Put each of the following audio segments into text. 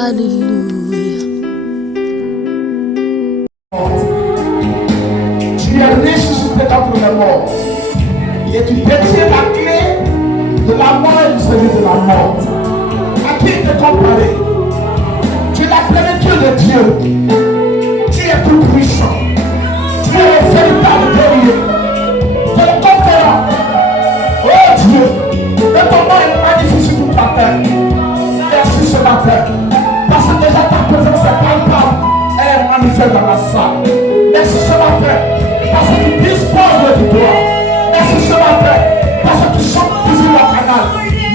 Alléluia. Tu es ressuscité d'entre les morts. Et tu détiens la clé de la mort et du séjour de la mort. À qui te comparer? Tu es la plénitude de Dieu. Tu es tout puissant. Tu es le véritable guerrier. Tu es le conquérant. Oh Dieu, mais ton nom est magnifique sur toute la terre. Merci ce matin. Parce que déjà ta présence est palpable. Elle est manifeste dans la salle. Merci ce matin. Parce que tu disposes de toi. Merci ce matin. Parce que tu chantes toujours le canal.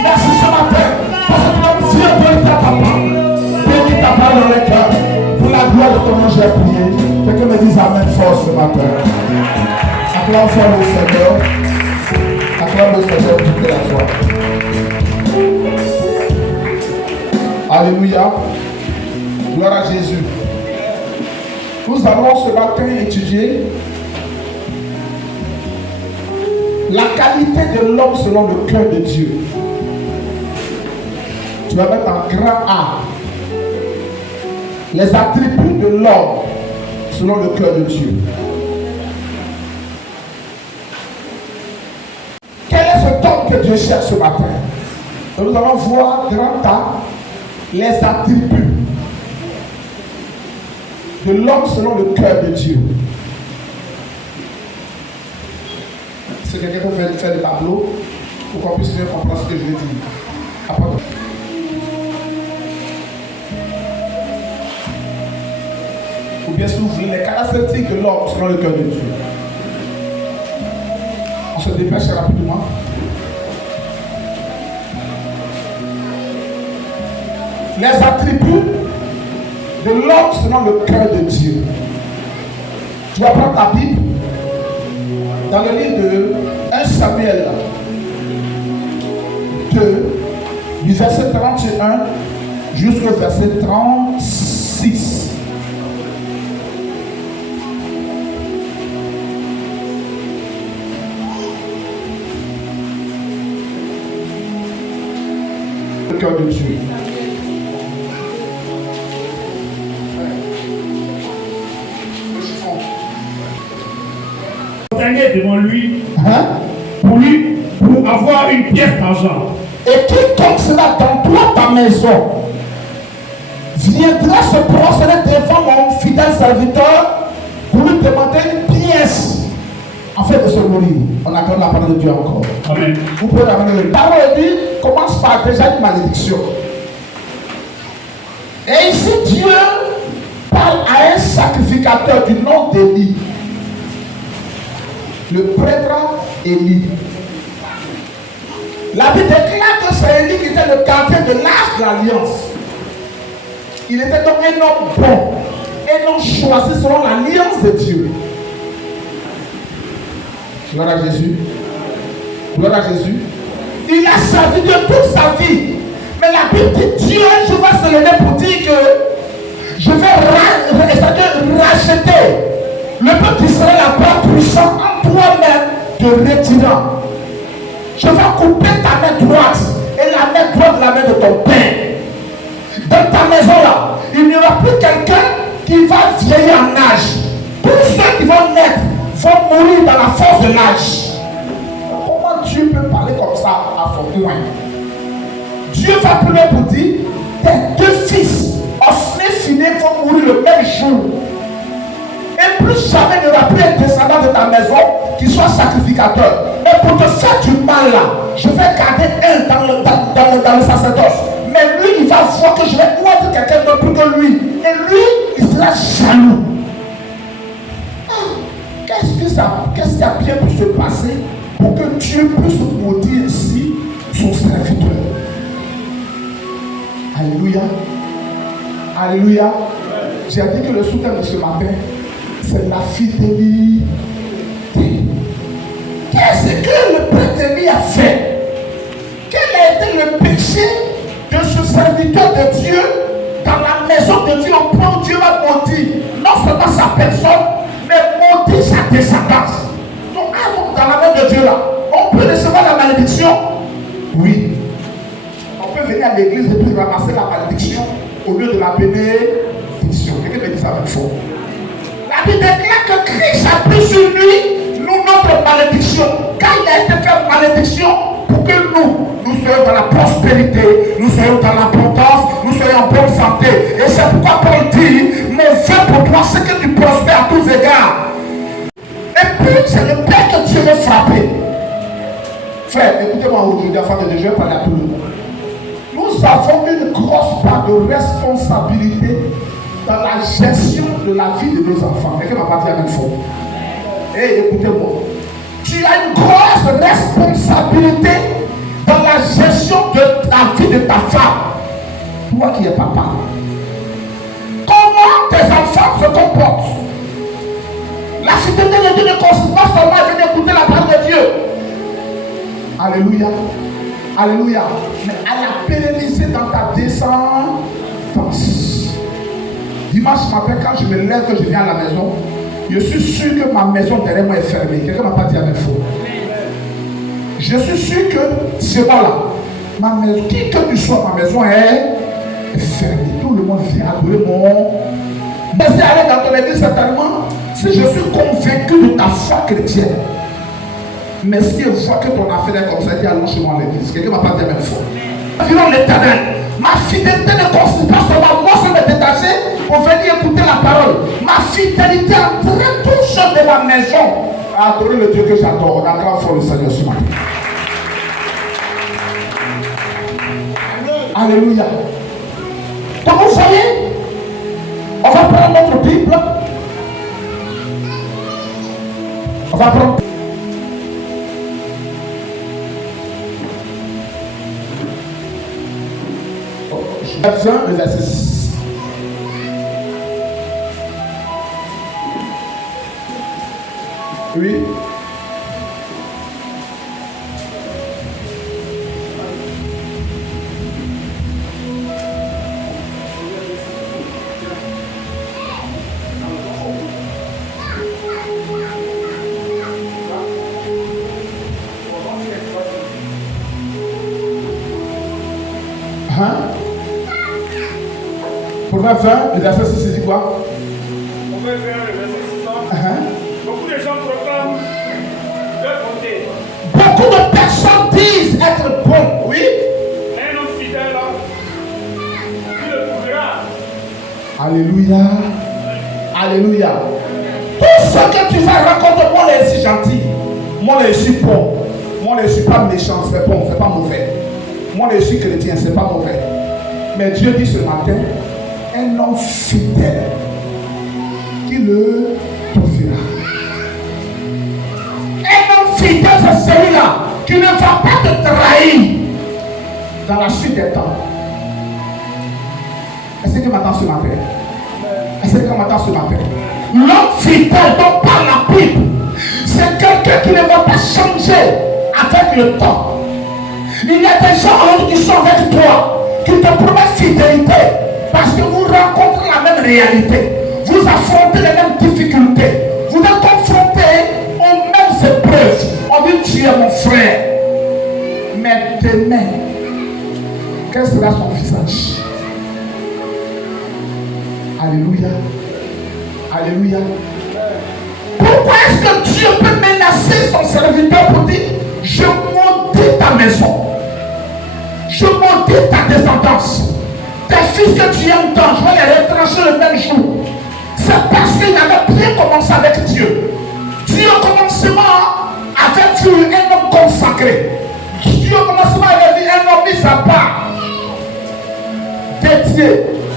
Merci ce matin. Parce que tu as dit autorité à ta parole. Bénis ta parole dans les cœurs. Pour la gloire de ton nom, j'ai prié. Fais que me dise Amen fort ce matin. Acclame fort le Seigneur. Acclame le Seigneur toute la foi. Alléluia. Gloire à Jésus. Nous allons ce matin étudier la qualité de l'homme selon le cœur de Dieu. Tu vas mettre en grand A les attributs de l'homme selon le cœur de Dieu. Quel est cet homme que Dieu cherche ce matin? Donc nous allons voir grand A les attributs de l'homme selon le cœur de Dieu. Si quelqu'un peut faire le tableau pour qu'on puisse bien comprendre ce que je vais dire. Apporte. Ou bien si vous voulez les caractéristiques de l'homme selon le cœur de Dieu. On se dépêche rapidement. Les attributs de l'homme selon le cœur de Dieu. Tu vas prendre ta Bible dans le livre de 1 Samuel 2, du verset 31 jusqu'au verset 36. Le cœur de Dieu. Devant lui, pour avoir une pièce d'argent. Et quiconque sera dans toi ta maison viendra se prosterner devant mon fidèle serviteur pour lui demander une pièce afin de se mourir. On accorde la parole de Dieu encore. Amen. Vous pouvez ramener le parole dit commence par déjà une malédiction. Et ici Dieu parle à un sacrificateur du nom d'Élie. Le prêtre Élie. La Bible déclare que c'est Élie qui était le gardien de l'arche de l'alliance. Il était donc un homme bon, un homme choisi selon l'alliance de Dieu. Gloire à Jésus. Gloire à Jésus. Il a servi Dieu toute sa vie. Mais la Bible dit Dieu, je vais se lever pour dire que je vais racheter le peuple d'Israël à bras puissant en toi-même te retirant. Je vais couper ta main droite et la main droite de la main de ton père. Dans ta maison là, il n'y aura plus quelqu'un qui va vieillir en âge. Tous ceux qui vont naître vont mourir dans la force de l'âge. Comment Dieu peut parler comme ça à son point? Dieu va plus loin pour dire tes deux fils, Ophni et Phinehas, vont mourir le même jour. Et plus jamais il n'y aura plus un descendant de ta maison qui soit sacrificateur. Mais pour te faire du mal là, je vais garder un dans le sacerdoce. Mais lui, il va voir que je vais montrer quelqu'un d'autre plus que lui. Et lui, il sera jaloux. Qu'est-ce qui a bien pu se passer pour que Dieu puisse maudire ainsi son serviteur? Alléluia. Alléluia. J'ai dit que le sous-thème de ce matin, c'est la fidélité. Qu'est-ce que le prêtre Élie a fait? Quel a été le péché de ce serviteur de Dieu dans la maison de Dieu au point où Dieu a maudit non seulement sa personne, mais maudit sa descendance? Donc, dans la main de Dieu là, on peut recevoir la malédiction? Oui. On peut venir à l'église et puis ramasser la malédiction. au lieu de la bénédiction. Quelqu'un me dit ça avec foi. La Bible déclare que Christ a pris sur lui, nous, notre malédiction. Quand il a été fait malédiction, pour que nous soyons dans la prospérité, nous soyons dans l'abondance, nous soyons en bonne santé. Et c'est pourquoi Paul dit, mon vœu pour toi, c'est que tu prospères à tous égards. Et puis, c'est le Père que Dieu veut frapper. Frère, écoutez-moi aujourd'hui, afin que je vais parler à tout le monde. Nous avons une grosse part de responsabilité dans la gestion de la vie de nos enfants. Quelqu'un m'a pas dit la même fois. Et écoutez-moi. Tu as une grosse responsabilité dans la gestion de la vie de ta femme. Toi qui es papa. Comment tes enfants se comportent? La fidélité de Dieu ne consiste pas seulement à venir écouter la parole de Dieu. Alléluia. Alléluia. Mais à la pérenniser dans ta descendance. Dimanche matin, quand je me lève, que je viens à la maison, je suis sûr que ma maison derrière moi est fermée. Quelqu'un m'a pas dit la même fois. Je suis sûr que c'est bon là. Ma maison, qui que tu sois, ma maison est fermée. Tout le monde vient adorer mon. Mais c'est aller dans ton église certainement. Si je suis convaincu de ta foi chrétienne. Mais si je vois que ton affaire est comme ça, dis allons chez moi à l'église. Quelqu'un m'a pas dit la même fois. Vivons l'éternel. Ma fidélité ne consiste pas seulement moi se me détacher pour venir écouter la parole. Ma fidélité entraîne tout ce de ma maison à adorer le Dieu que j'adore. On acclame fort le Seigneur ce matin. Alléluia. Donc vous voyez, on va prendre notre Bible. On va prendre. Verset 1, le verset 6. Oui. Proverbe 20, le verset 6, c'est dit quoi? Proverbe 20, le verset 6. Beaucoup de gens proclament leur bonté. Beaucoup de personnes disent être bons. Oui. Un homme fidèle là, tu le trouveras. Alléluia. Alléluia. Tout ce que tu vas raconter, moi je suis gentil. Moi je suis bon. Moi je ne suis pas méchant, c'est bon, c'est pas mauvais. Moi je suis chrétien, c'est pas mauvais. Mais Dieu dit ce matin, un homme fidèle qui le trouvera. Un homme fidèle, c'est celui-là qui ne va pas te trahir dans la suite des temps. Est-ce que m'attend ce matin? Est-ce que m'attend ce matin? L'homme fidèle dont parle la Bible, c'est quelqu'un qui ne va pas changer avec le temps. Il y a des gens qui sont avec toi, qui te promettent fidélité, parce que vous rencontrez la même réalité. Vous affrontez les mêmes difficultés. Vous êtes confrontés aux mêmes épreuves. On dit tu es mon frère. Mais demain, quel sera son visage? Alléluia. Alléluia. Pourquoi est-ce que Dieu peut menacer son serviteur pour dire je maudis ta maison, je maudis ta descendance, tes fils que tu aimes tant, je vais les retrancher le même jour? C'est parce qu'il avait bien commencé avec Dieu. Dieu au commencement avait vu un homme consacré. Dieu au commencement avait vu un homme mis à part, dédié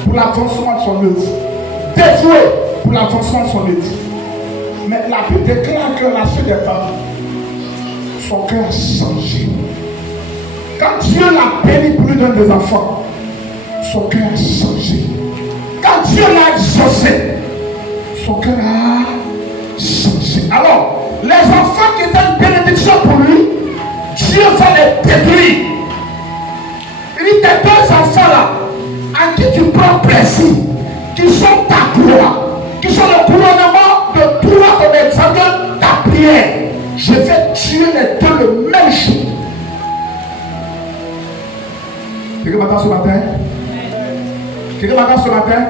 pour l'avancement de son œuvre, dévoué pour l'avancement de son œuvre. Mais la Bible déclare que la suite des temps, son cœur a changé. Quand Dieu l'a béni pour lui donner des enfants, son cœur a changé. Quand Dieu l'a exaucé, son cœur a changé. Alors, les enfants qui étaient une bénédiction pour lui, Dieu va les détruire. Il dit, tes deux enfants là, à qui tu prends plaisir, qui sont ta gloire, qui sont le couronnement de toi, ton examen, ta prière, je vais tuer les deux le même jour. C'est que maintenant ce matin, Quelqu'un m'entend ce matin?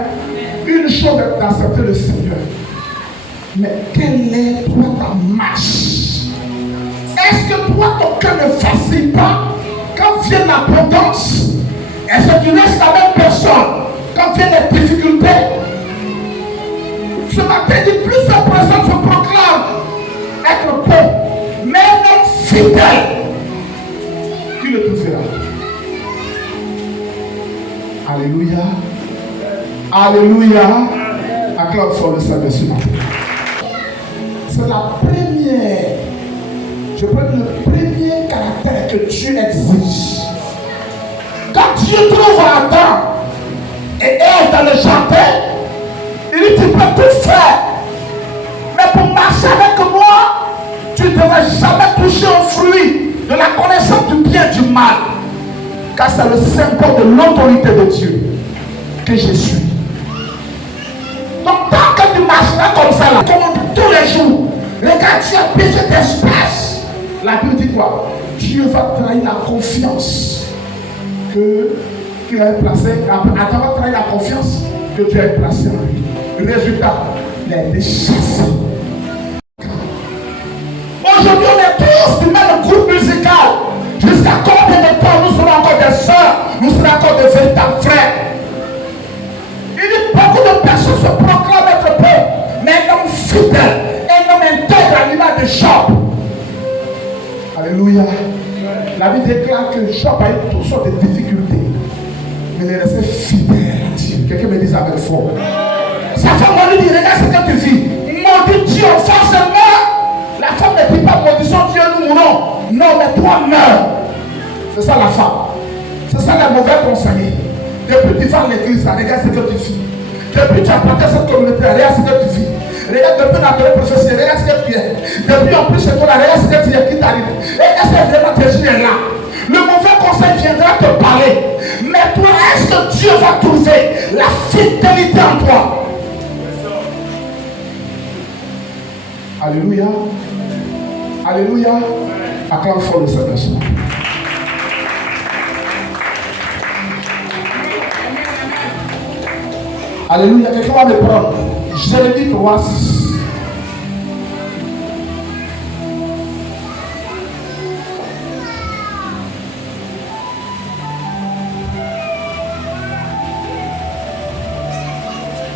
Une chose est d'accepter le Seigneur. Mais quelle est toi ta marche? Est-ce que toi ton cœur ne vacille pas quand vient l'abondance? Est-ce que tu restes la même personne quand viennent les difficultés? Ce matin, dit plusieurs personnes se proclament être bon, mais non fidèles. Qui le trouvera? Alléluia. Alléluia. Acclame fort le Seigneur ce matin. C'est la première, je prends le premier caractère que Dieu exige. Quand Dieu trouve Adam et Ève dans le jardin, il dit tu peux tout faire, mais pour marcher avec moi, tu ne devrais jamais toucher au fruit de la connaissance du bien et du mal, car c'est le symbole de l'autorité de Dieu que je suis. Donc tant que tu marcheras comme ça, là, comme tous les jours, regarde, tu as besoin d'espace. La Bible dit quoi? Dieu va trahir la confiance qu'il a placée. Adam va trahir la confiance que Dieu a placée en lui. Résultat, il a été chassé. Aujourd'hui, on est tous du même groupe musical. Jusqu'à combien de temps nous serons encore des soeurs, nous serons encore des véritables frères. Il dit beaucoup de personnes se proclament être pauvres, mais un homme fidèle, un homme intègre à l'image de Job. Alléluia. La Bible déclare que Job a eu toutes sortes de difficultés, mais il est resté fidèle à Dieu. Quelqu'un me dit avec fort. Sa femme lui dit, regarde ce que tu vis. Maudit Dieu, forcément. La femme ne dit pas maudissons Dieu, nous mourrons. Non, mais toi meurs. C'est ça la femme. C'est ça les mauvais conseillers. Depuis tu vas à l'église, regarde ce que tu vis. Depuis tu as planté cette communauté, regarde ce que tu vis. Regarde depuis la prophétie, regarde ce que tu es. Depuis en plus chez toi, regarde ce que tu es, qui t'arrive. Et est-ce que vraiment Jésus est là? Le mauvais conseil viendra te parler. Mais toi, est-ce que Dieu va trouver la fidélité en toi? Alléluia. Alléluia. Acclame fort le Seigneur. Alléluia. Quelqu'un va me prendre. Jérémie 3, 6.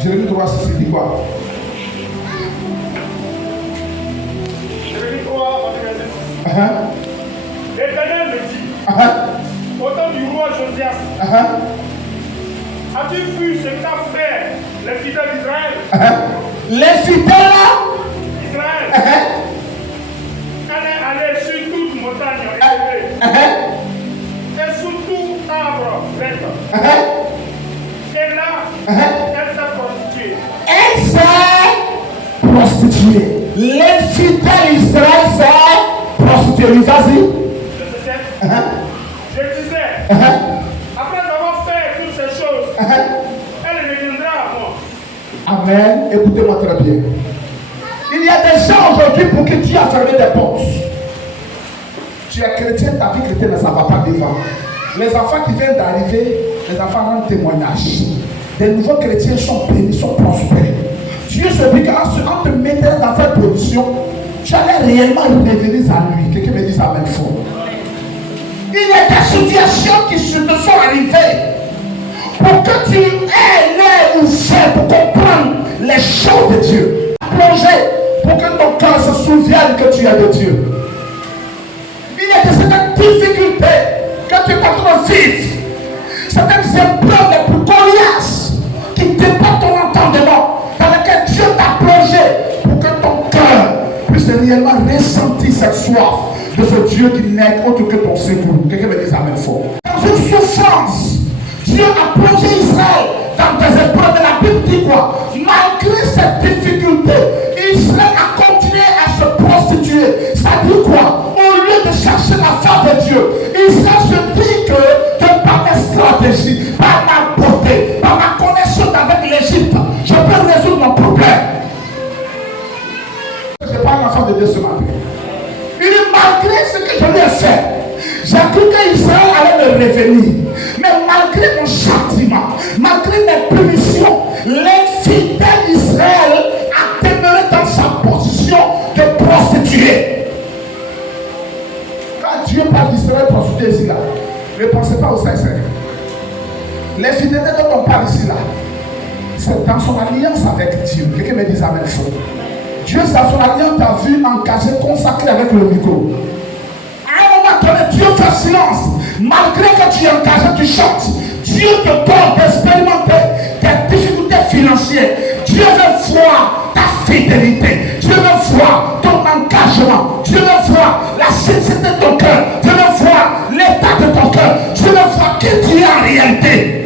Jérémie 3, 6, il dit quoi? Jérémie 3, verset 6. L'Éternel me dit, au temps du roi Josias, as-tu vu ce qu'a fait les fidèles d'Israël? Les fidèles Israël. Elle est allée sur toute montagne élevée et sous tout arbre vert. Et là, elle s'est prostituée. Elle s'est prostituée. Les fidèles Israël s'est prostituée. Vas-y. Je disais, après avoir fait toutes ces choses, elle reviendra à moi. Amen. Écoutez-moi très bien. Il y a des gens aujourd'hui pour qui Dieu a fermé des portes. Tu es chrétien, ta vie chrétienne ne s'en va pas devant. Les enfants qui viennent d'arriver, les enfants rendent témoignage. Des nouveaux chrétiens sont bénis, sont prospères. Dieu se dit qu'en te mettant dans cette position, tu allais réellement revenir à lui. Quelqu'un me dit ça même fort. Il y a des situations qui te sont arrivées pour que tu aies l'œil ouvert pour comprendre les choses de Dieu. Plonger pour que ton cœur se souvienne que tu es de Dieu. Il y a certaines difficultés que tu es en train de vivre. Certaines épreuves les plus coriaces qui dépassent ton entendement, dans lesquelles Dieu t'a plongé pour que ton cœur puisse réellement ressentir cette soif de ce Dieu qui n'est autre que ton secours. Quelqu'un me dit amen fort. Dans une souffrance, Dieu a plongé Israël dans des épreuves. De la Bible dit quoi? Malgré cette difficulté, Israël a continué à se prostituer. Ça dit quoi? Au lieu de chercher la face de Dieu, Israël se dit que par mes stratégies, par ma beauté, par ma connexion avec l'Égypte, je peux résoudre mon problème. Je ne suis pas un enfant de Dieu ce matin. Il dit malgré ce que je lui ai fait, j'ai cru qu'Israël allait me revenir. Mais malgré mon châtiment, jugement, malgré mes punitions, l'infidèle Israël a demeuré dans sa position de prostituée. Quand Dieu parle d'Israël prostituée ici là, ne pensez pas au sincère. L'infidélité dont on parle ici là, c'est dans son alliance avec Dieu. Quelqu'un me dit amen fort. Dieu, c'est son alliance, t'a vu engagé, consacré avec le micro. À un moment donné, Dieu fait silence. Malgré que tu es engagé, tu chantes. Dieu te donne d'expérimenter tes difficultés financières. Dieu veut voir ta fidélité. Dieu veut voir ton engagement. Dieu veut voir la sincérité de ton cœur. Dieu veut voir l'état de ton cœur. Dieu veut voir qui tu es en réalité.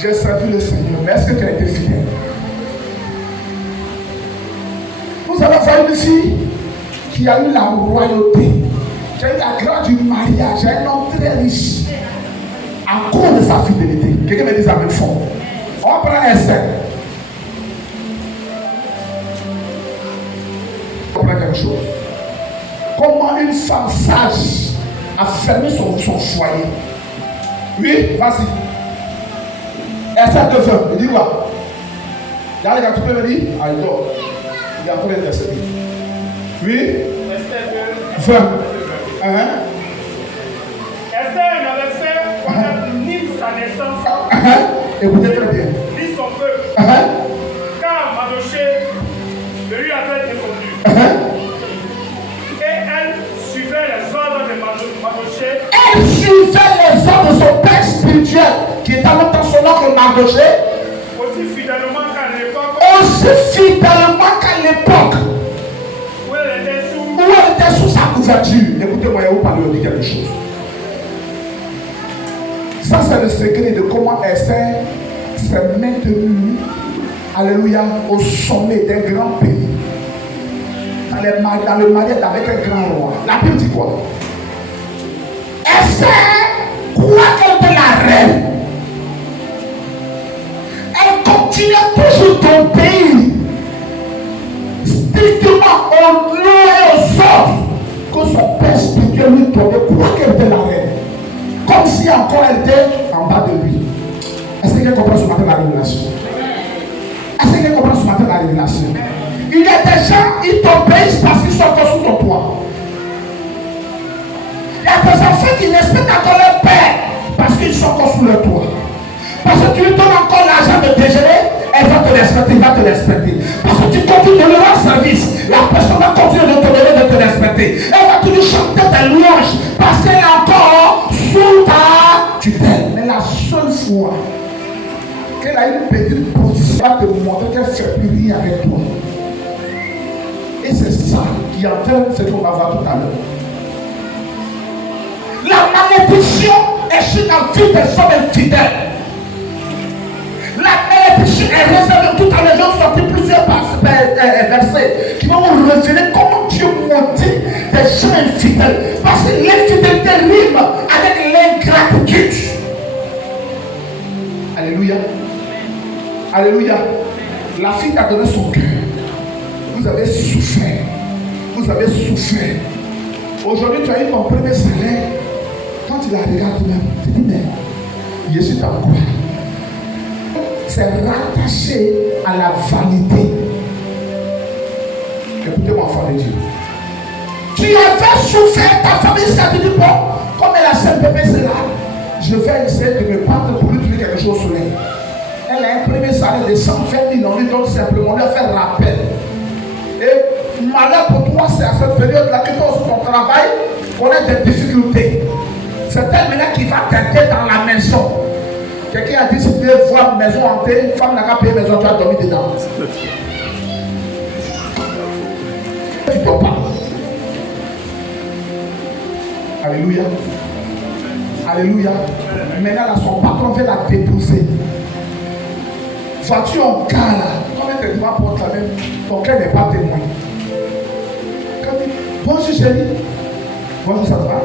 J'ai servi le Seigneur, mais est-ce que tu as été fidèle? Nous allons voir une fille qui a eu la royauté, qui a eu la grâce du mariage, un homme très riche, à cause de sa fidélité. Quelqu'un me dit ça avec fond. On va prendre Esther. On va prendre quelque chose. Comment une femme sage a fermé son foyer. Oui, vas-y. Esther 2 heures, il dit quoi? Il y a les gars qui peuvent me dire, ah, il dort. Il est en train d'intercéder. Oui? Esther 2. 20. Esther n'avait fait connaître ni sa naissance, écoutez très bien, ni son peuple, car Mardochée ne lui avait défendu. Et elle suivait les ordres de Mardochée. Elle suivait les ordres de son père spirituel, qui était dans son oncle Mardochée. Aussi fidèlement qu'à l'époque. Aussi fidèlement qu'à l'époque. Où elle était sous sa couverture. Écoutez-moi, je vais vous parler de quelque chose. Ça, c'est le secret de comment Esther s'est maintenue, alléluia, au sommet d'un grand pays. Dans le mariage avec un grand roi. La Bible dit quoi? Esther croit qu'elle est la reine. Elle continue toujours ton pays. Strictement aux lois et aux ordres que son père spirituel lui donnait, croit qu'elle était la reine. Comme si encore elle était en bas de lui. Est-ce que quelqu'un comprend ce matin la révélation? Est-ce que quelqu'un comprend ce matin la révélation? Il y a des gens, ils t'obéissent parce qu'ils sont encore sous ton toit. Il y a des enfants qui respectent encore leur père parce qu'ils sont encore sous le toit. Parce que tu lui donnes encore l'argent de déjeuner, elle va te respecter, il va te respecter. Parce que tu continues de leur service, la personne va continuer de te donner, de te respecter. Elle va toujours chanter des louanges parce qu'elle est encore sous ta tutelle. Mais la seule fois qu'elle a une petite position, elle va te montrer qu'elle ne fait plus rien avec toi. Et c'est ça qui entraîne ce qu'on va voir tout à l'heure. La malédiction est sur la vie des hommes infidèles. La malédiction est réservée. Tout à l'heure, j'ai sorti plusieurs versets qui vont vous révéler comment Dieu maudit des gens infidèles. Parce que l'infidélité rime avec l'ingratitude. Alléluia. Alléluia. La fille t'a donné son cœur. Vous avez souffert. Vous avez souffert. Aujourd'hui, tu as eu ton premier salaire. Quand tu la regardes même, tu dis, mais je suis dans quoi? C'est rattaché à la vanité. Écoutez-moi, enfant de Dieu. Tu avais souffert, ta famille s'est dit, bon, comme elle a cette bébé, c'est là, je vais essayer de me battre pour lui trouver quelque chose sur elle. Elle a un premier salaire de 120 000, on lui donne simplement, on lui a fait rappel. Et malheur pour toi, c'est à cette période-là que ton travail connaît des difficultés. C'est elle maintenant qui va t'aider dans la maison. Quelqu'un a dit si tu veux voir une maison hantée, une femme n'a qu'à payer maison, tu as dormi dedans. Tu ne dors pas. Alléluia. Alléluia. Maintenant, là, son patron veut la déposer. Vois-tu en cas là, combien de doigts pour ta même, ton cœur n'est pas témoin. Bonjour chérie. Bonjour, ça te va?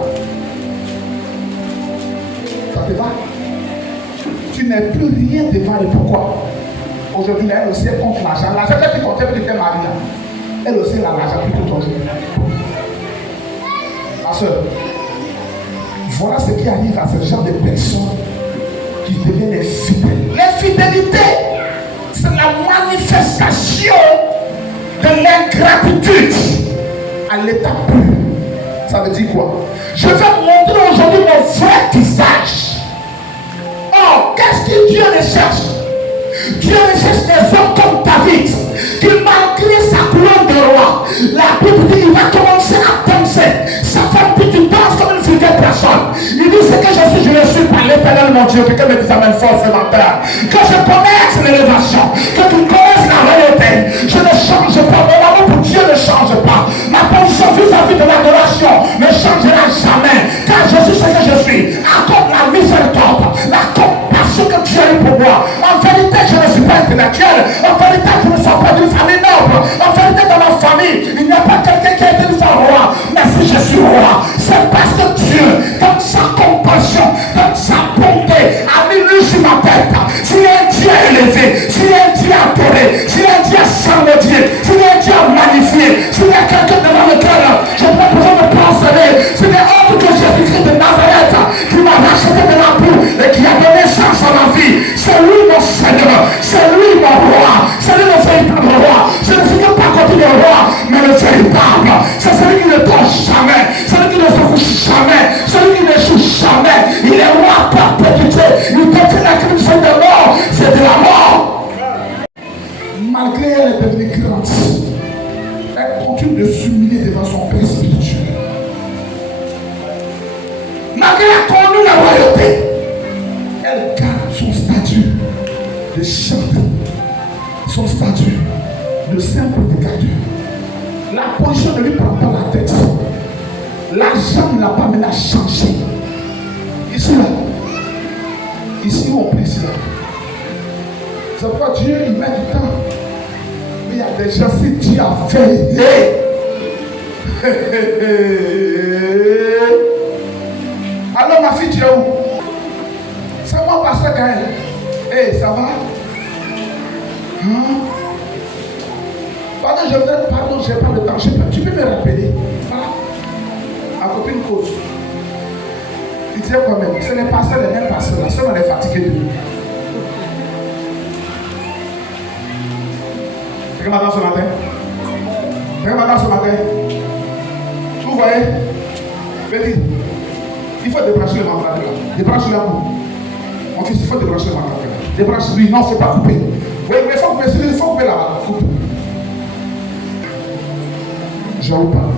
Ça te va? Tu n'es plus rien devant elle. Pourquoi? Aujourd'hui, elle aussi elle compte l'argent. L'argent que tu comptais pour tes maris, elle aussi a l'argent plus que ton jour. Ma soeur, voilà ce qui arrive à ce genre de personnes l'infidélité, c'est la manifestation de l'ingratitude à l'état pur. Ça veut dire quoi? Je vais montrer aujourd'hui mon vrai visage. Oh, qu'est-ce que Dieu recherche? Dieu recherche des hommes comme David, qui malgré sa couronne de roi, la Bible dit qu'il va commencer à danser. Sa femme dit tu danses comme une vulgaire personne. Il dit c'est que je le suis par l'Éternel mon Dieu. Quelqu'un me dit amène fort ce matin. Que je connaisse l'élévation, que tu connaisses la royauté. Je ne change pas, mon amour pour Dieu ne change pas. Ma position vis-à-vis de l'adoration ne changera jamais. Car je suis ce que je suis. Accorde la miséricorde, la compassion que Dieu a eu pour moi. En vérité, je ne suis pas intellectuel. En vérité, je ne suis pas d'une famille noble. En vérité, dans ma famille, il n'y a pas quelqu'un qui a été une fois roi. Mais si je suis roi, c'est parce que Dieu, dans sa compassion, dans sa bonté, a mis lui sur ma tête. S'il y a un Dieu élevé, s'il y a un Dieu adoré, s'il y a un Dieu salué, s'il y a un Dieu magnifié, s'il y a quelqu'un devant lequel je n'ai pas besoin de penser, c'est des autres que Jésus-Christ de Nazareth qui m'a racheté de la boue et qui a donné sens à ma vie. C'est lui mon Seigneur, c'est lui mon roi, c'est lui le véritable roi. Je ne suis pas côté du roi, mais le véritable. C'est celui qui ne dort jamais, celui qui ne se couche jamais, celui qui n'échoue jamais. Il est roi par perpétuité. Il détient la crise de mort, c'est de la mort. Malgré elle est devenue grande, elle continue de s'humilier devant son Père spirituel. Malgré elle a connu la royauté, elle garde son statut de chanteur, son statut de simple prédicateur. La position ne lui prend pas la tête. L'argent ne l'a pas mené à changer. Ici là, ici où on prie ici là. C'est pourquoi Dieu il met du temps. Mais il y a des gens si Dieu a veillé. Alors ma fille, tu es où? C'est moi, pasteur Gaël. Hey, ça va? Pardon, je voudrais, pardon, je n'ai pas le temps. Tu peux me rappeler? Voilà. Ma copine cause. Il disait quand même, ce n'est pas ça les mêmes pasteurs. La seule, on est fatigué de lui. C'est que madame ce matin? C'est que madame ce matin? Vous voyez? Béni, il faut débrancher le mandataire là. Débranche-le là. Mon fils, il faut débrancher le mandataire là. Débranche-lui. Non, il ne faut pas couper. Oui, mais il faut couper. Il faut couper là-bas. Coupe. Je vous parle.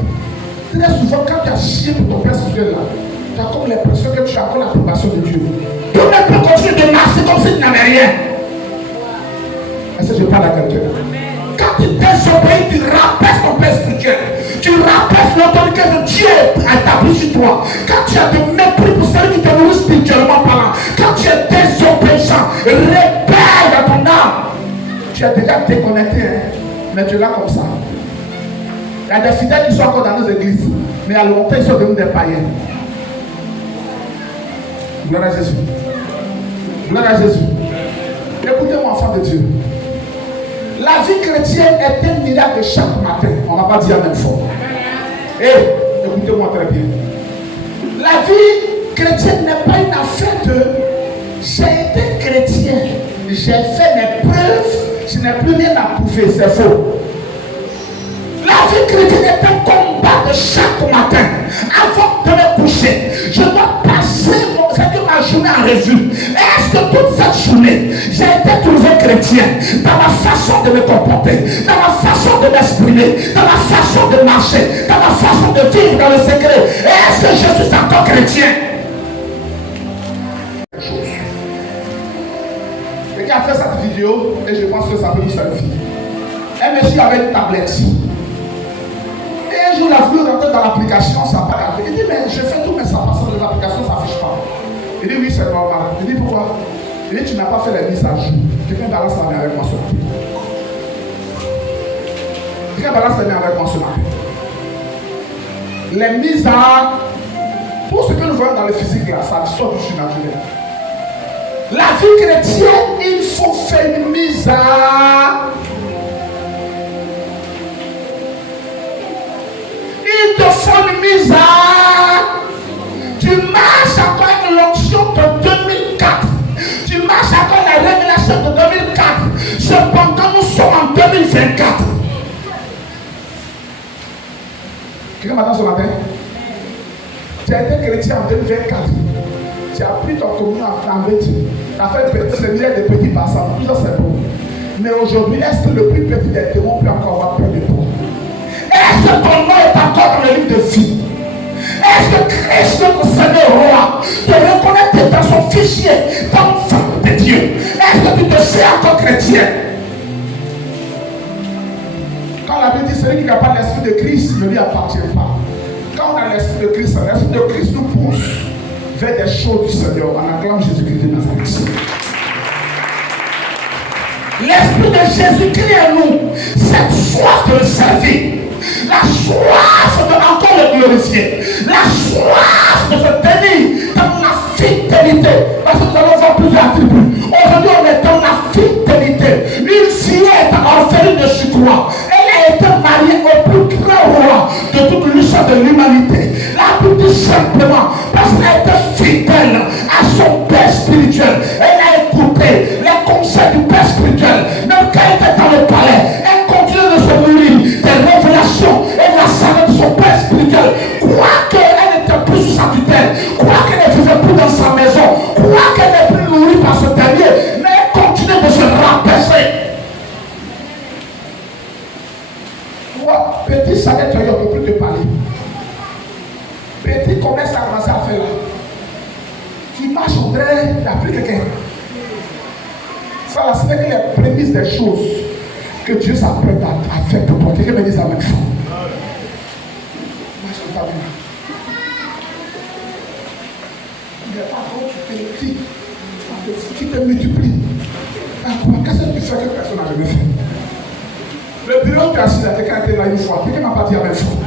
Très souvent, quand tu as chié pour ton père spirituel là, tu as comme l'impression que tu as encore l'approbation de Dieu. Tu ne peux continuer de marcher comme si tu n'avais rien. Est-ce que je parle à quelqu'un? Quand tu désobéis, tu rabaisses ton père spirituel. Tu rabaisses l'autorité de Dieu établie sur toi. Quand tu as de mépris pour celui qui te nourrit spirituellement parlant, quand tu es désobéissant, rebelle dans ton âme, tu es déjà déconnecté, hein? Mais tu es là comme ça. Il y a des fidèles qui sont encore dans nos églises, mais à longtemps ils sont devenus des païens. Gloire à Jésus. Gloire à Jésus. Écoutez-moi, enfant de Dieu. La vie chrétienne est un miracle chaque matin. On n'a pas dit la même fois. Et écoutez-moi très bien. La vie chrétienne n'est pas une affaire de j'ai été chrétien, j'ai fait mes preuves, je n'ai plus rien à prouver, c'est faux. La vie chrétienne est un combat de chaque matin. Avant de me coucher, je dois passer ma journée en revue. Est-ce que toute cette journée, j'ai été trouvé chrétien dans ma façon de me comporter, dans ma façon de m'exprimer, dans ma façon de marcher, dans ma façon de vivre dans le secret? Est-ce que je suis encore chrétien? Quelqu'un a fait cette vidéo et je pense que ça peut nous servir. Un monsieur avait une tablette. Et un jour, il a voulu rentrer dans l'application, ça n'a pas rappelé. Il dit, mais je fais tout, mais ça passe dans l'application, ça n'affiche pas. Il dit, oui, c'est normal. Il dit, pourquoi? Il dit, tu n'as pas fait les mises à jour. Quelqu'un balance la main avec moi ce matin. Quelqu'un balance la main avec moi ce matin. Les mises à... Tout ce que nous voyons dans le physique là, ça sort du surnaturel. La vie chrétienne, il faut faire une mise à... Il te faut une mise à... Tu marches encore avec l'onction de 2004. Tu marches encore la révélation de 2004. 2024. Quelqu'un m'attend ce matin? Tu as été chrétien en 2024. Tu as pris ton communion en fait. Tu as fait peut-être des milliers de petits passants. Tout ça c'est bon. Mais aujourd'hui, est-ce que le plus petit des démons peut encore avoir peur de toi? Est-ce que ton nom est encore dans le livre de vie? Est-ce que Christ, notre Seigneur roi, te reconnaît dans son fichier d'enfant de Dieu? Est-ce que tu te sais encore chrétien? Quand la Bible dit celui qui n'a pas l'esprit de Christ ne lui appartient pas. Quand on a l'esprit de Christ nous pousse vers des choses du Seigneur. On acclame Jésus-Christ de Nazareth. L'esprit de Jésus-Christ en nous, cette soif de le servir, la soif de encore le glorifier, la soif de se tenir dans la fidélité. Parce que nous allons voir plusieurs attributs. Aujourd'hui, on est dans la fidélité. Une fille est orpheline de Chicoua. Elle a été mariée au plus grand roi de toute l'histoire de l'humanité. La Bible dit simplement parce qu'elle a été fidèle à son père spirituel. Elle a écouté les conseils du père spirituel. Même quand elle était dans le palais, elle continue de se nourrir des révélations et de la sagesse de son père spirituel. Quoiqu'elle n'était plus sous sa tutelle, quoiqu'elle ne vivait plus dans sa maison, quoiqu'elle n'est plus nourrie par ce dernier, mais elle continue de se rabaisser. Petit salaire, tu ne peux plus te parler. Petit commerce a commencé à faire là. Tu marches au train, il n'y a plus quelqu'un. Ça là, c'est que les prémices des choses que Dieu s'apprête à faire pour toi. Quelqu'un me dit ça même fois. Marche en famille. Mais par contre, tu fais petit. Qui te multiplie. Qu'est-ce que tu fais que personne n'a jamais fait? Le bureau où tu es assis là, quelqu'un était là une fois. Quelqu'un m'a pas dit la même chose.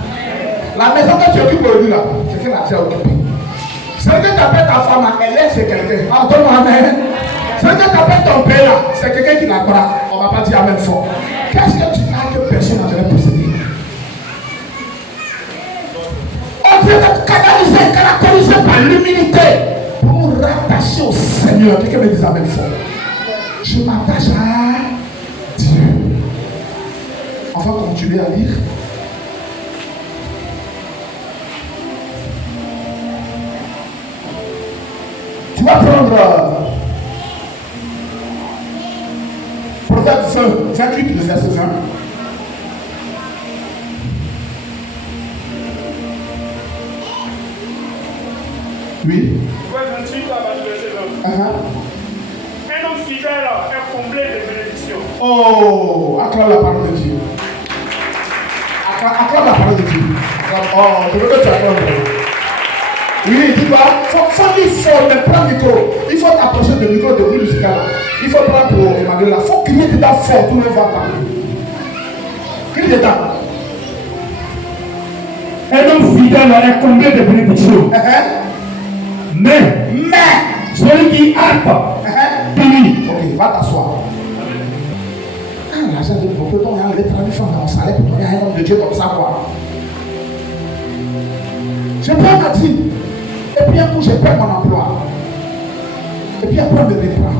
La maison que tu occupes aujourd'hui là, quelqu'un l'a déjà occupée. C'est que tu appelles ta femme, elle est chez quelqu'un. Ah, donne-moi amen. C'est que tu appelles ton père là, c'est quelqu'un qui l'a pas. On ne va pas dire la même fois. Qu'est-ce que tu as que personne n'a jamais possédé? On peut être canalisé, caractérisé par l'humilité pour nous rattacher au Seigneur. Quelqu'un me dit la même fois. Je m'attache à Dieu. On va continuer à lire. Tu vas prendre Proverbe 28, le verset 20. Oui. Proverbe 28, le verset 20. Un homme fidèle est comblé de bénédictions. Oh, acclame la parole de Dieu. Acclame la parole de Dieu. Oh, je veux que tu acclames. Oui, dis-moi, il faut me prendre le micro. Il faut t'approcher du micro de musique là. Il faut prendre pour Emmanuel là. Il faut crier dedans fort, tout le monde va parler. Crie dedans. Un homme fidèle est comblé de bénédictions. Mais celui qui hâte, béni. Ok, va t'asseoir. Ah, l'argent de beaucoup de temps, il y a les 30 francs dans le salaire pour donner à un homme de Dieu comme ça, quoi. Je prends ma dîme. Et puis un coup, je perds mon emploi. Et puis après, on me reprend.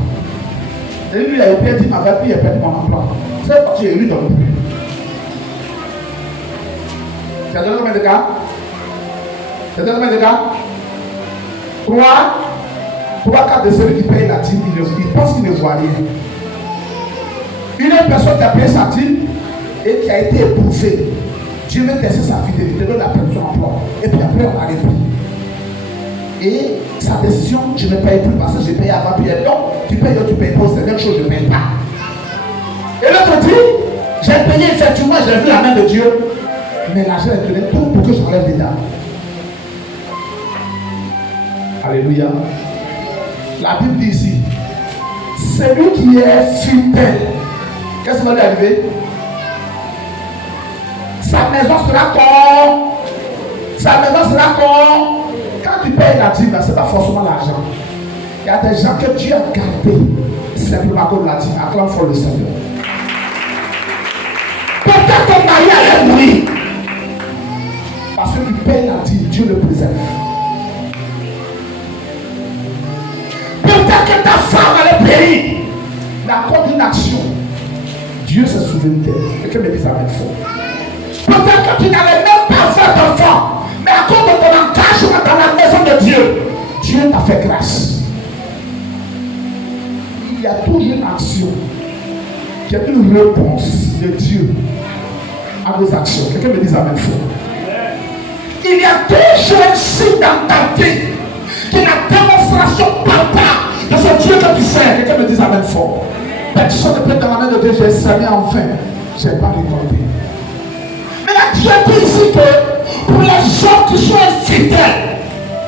Et lui, il a perdu ma vie, puis il a perdu mon emploi. C'est parti, il lui donne plus. Tu as donné combien de cas? Tu as donné combien de cas? 3 cas de celui qui paye la dîme, il pense qu'il ne voit rien. Une personne qui a payé sa dîme et qui a été éprouvée. Dieu veut tester sa fidélité, donne la personne son emploi. Et puis après, on a repris. Et sa décision, je ne paye plus parce que j'ai payé avant, puis elle non, tu payes, tu payes pas, c'est la même chose, je ne paye pas. Et l'autre dit, j'ai payé effectivement, j'ai vu la main de Dieu, mais l'argent est donné tout pour que j'enlève les dames. Alléluia. La Bible dit ici, celui qui est fidèle, qu'est-ce qui va lui arriver? Sa maison sera comme. Sa maison sera comme. Quand tu payes la dîme, ce n'est pas forcément l'argent. Il y a des gens que Dieu a gardés simplement comme la dîme. Acclame fort le Seigneur. Peut-être ton mari allait mourir. Parce que tu payes la dîme, Dieu le préserve. Peut-être que ta femme allait périr. Mais à cause d'une action, Dieu s'est souvenu d'elle. Quelqu'un me dit amen fort. Peut-être que tu n'allais même pas faire d'enfant, mais à cause de ton engagement dans la maison de Dieu, Dieu t'a fait grâce. Il y a toujours une action qui est une réponse de Dieu à vos actions. Quelqu'un me dit amen fort. Il y a toujours un signe dans ta vie qui est la démonstration palpable de ce Dieu que tu sers. Quelqu'un me dit amen fort. Personne ne peut dans la main de Dieu, j'ai semé enfin, je n'ai pas récolté. Mais là, Dieu dit ici que pour les gens qui sont infidèles,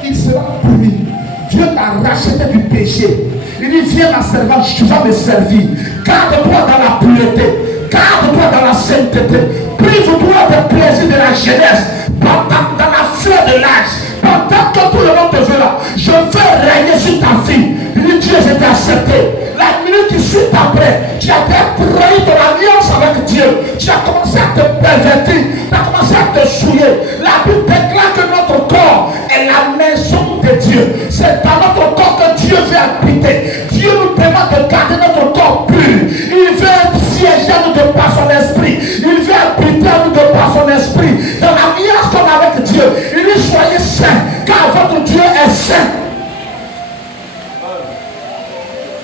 il sera puni. Dieu t'a racheté du péché. Il dit, viens ma servante, tu vas me servir. Garde-toi dans la pureté. Garde-toi dans la sainteté. Prive-toi des plaisirs de la jeunesse. Pendant dans la fleur de l'âge. Pendant que tout le monde te veut là, je veux régner sur ta vie. Il dit, Dieu, je t'ai accepté. La minute qui suit après, tu as trahi ton alliance avec Dieu. Tu as commencé à te pervertir. Tu as commencé à te souiller. La Bible déclare que notre corps est la maison de Dieu. C'est dans notre corps que Dieu veut habiter. Dieu nous demande de garder notre corps pur. Il veut siéger à nous de par son esprit. Il veut habiter à nous de par son esprit. Dans l'alliance qu'on a avec Dieu, il dit soyez saints, car votre Dieu est saint.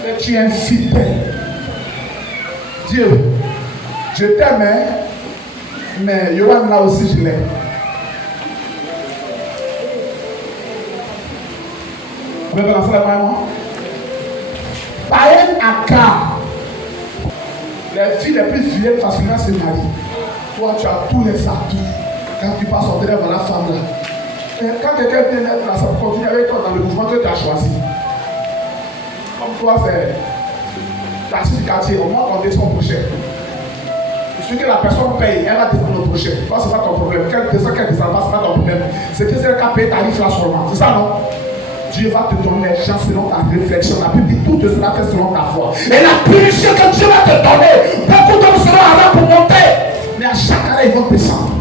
Mais tu es infidèle. Dieu, je t'aime, mais Yohan là aussi je l'aime. Vous avez lancé la main? Par un accord, les filles les plus vieilles facilement se marient. Toi, tu as tous les atouts. Quand tu passes au derrière la femme là. Et quand quelqu'un vient être là, ça continue avec toi dans le mouvement que tu as choisi. Comme toi, c'est la du quartier, au moins on descend au prochain. Ce que la personne paye, elle va descendre au prochain. Toi, c'est pas ton problème. Qu'elle descend pas, c'est pas ton problème. C'est que c'est le cas paye tarif là seulement. C'est ça, non? Dieu va te donner les gens selon ta réflexion. La Bible dit tout sera fait selon ta foi. Et la punition que Dieu va te donner, beaucoup d'hommes seront avant pour monter. Mais à chaque année, ils vont descendre.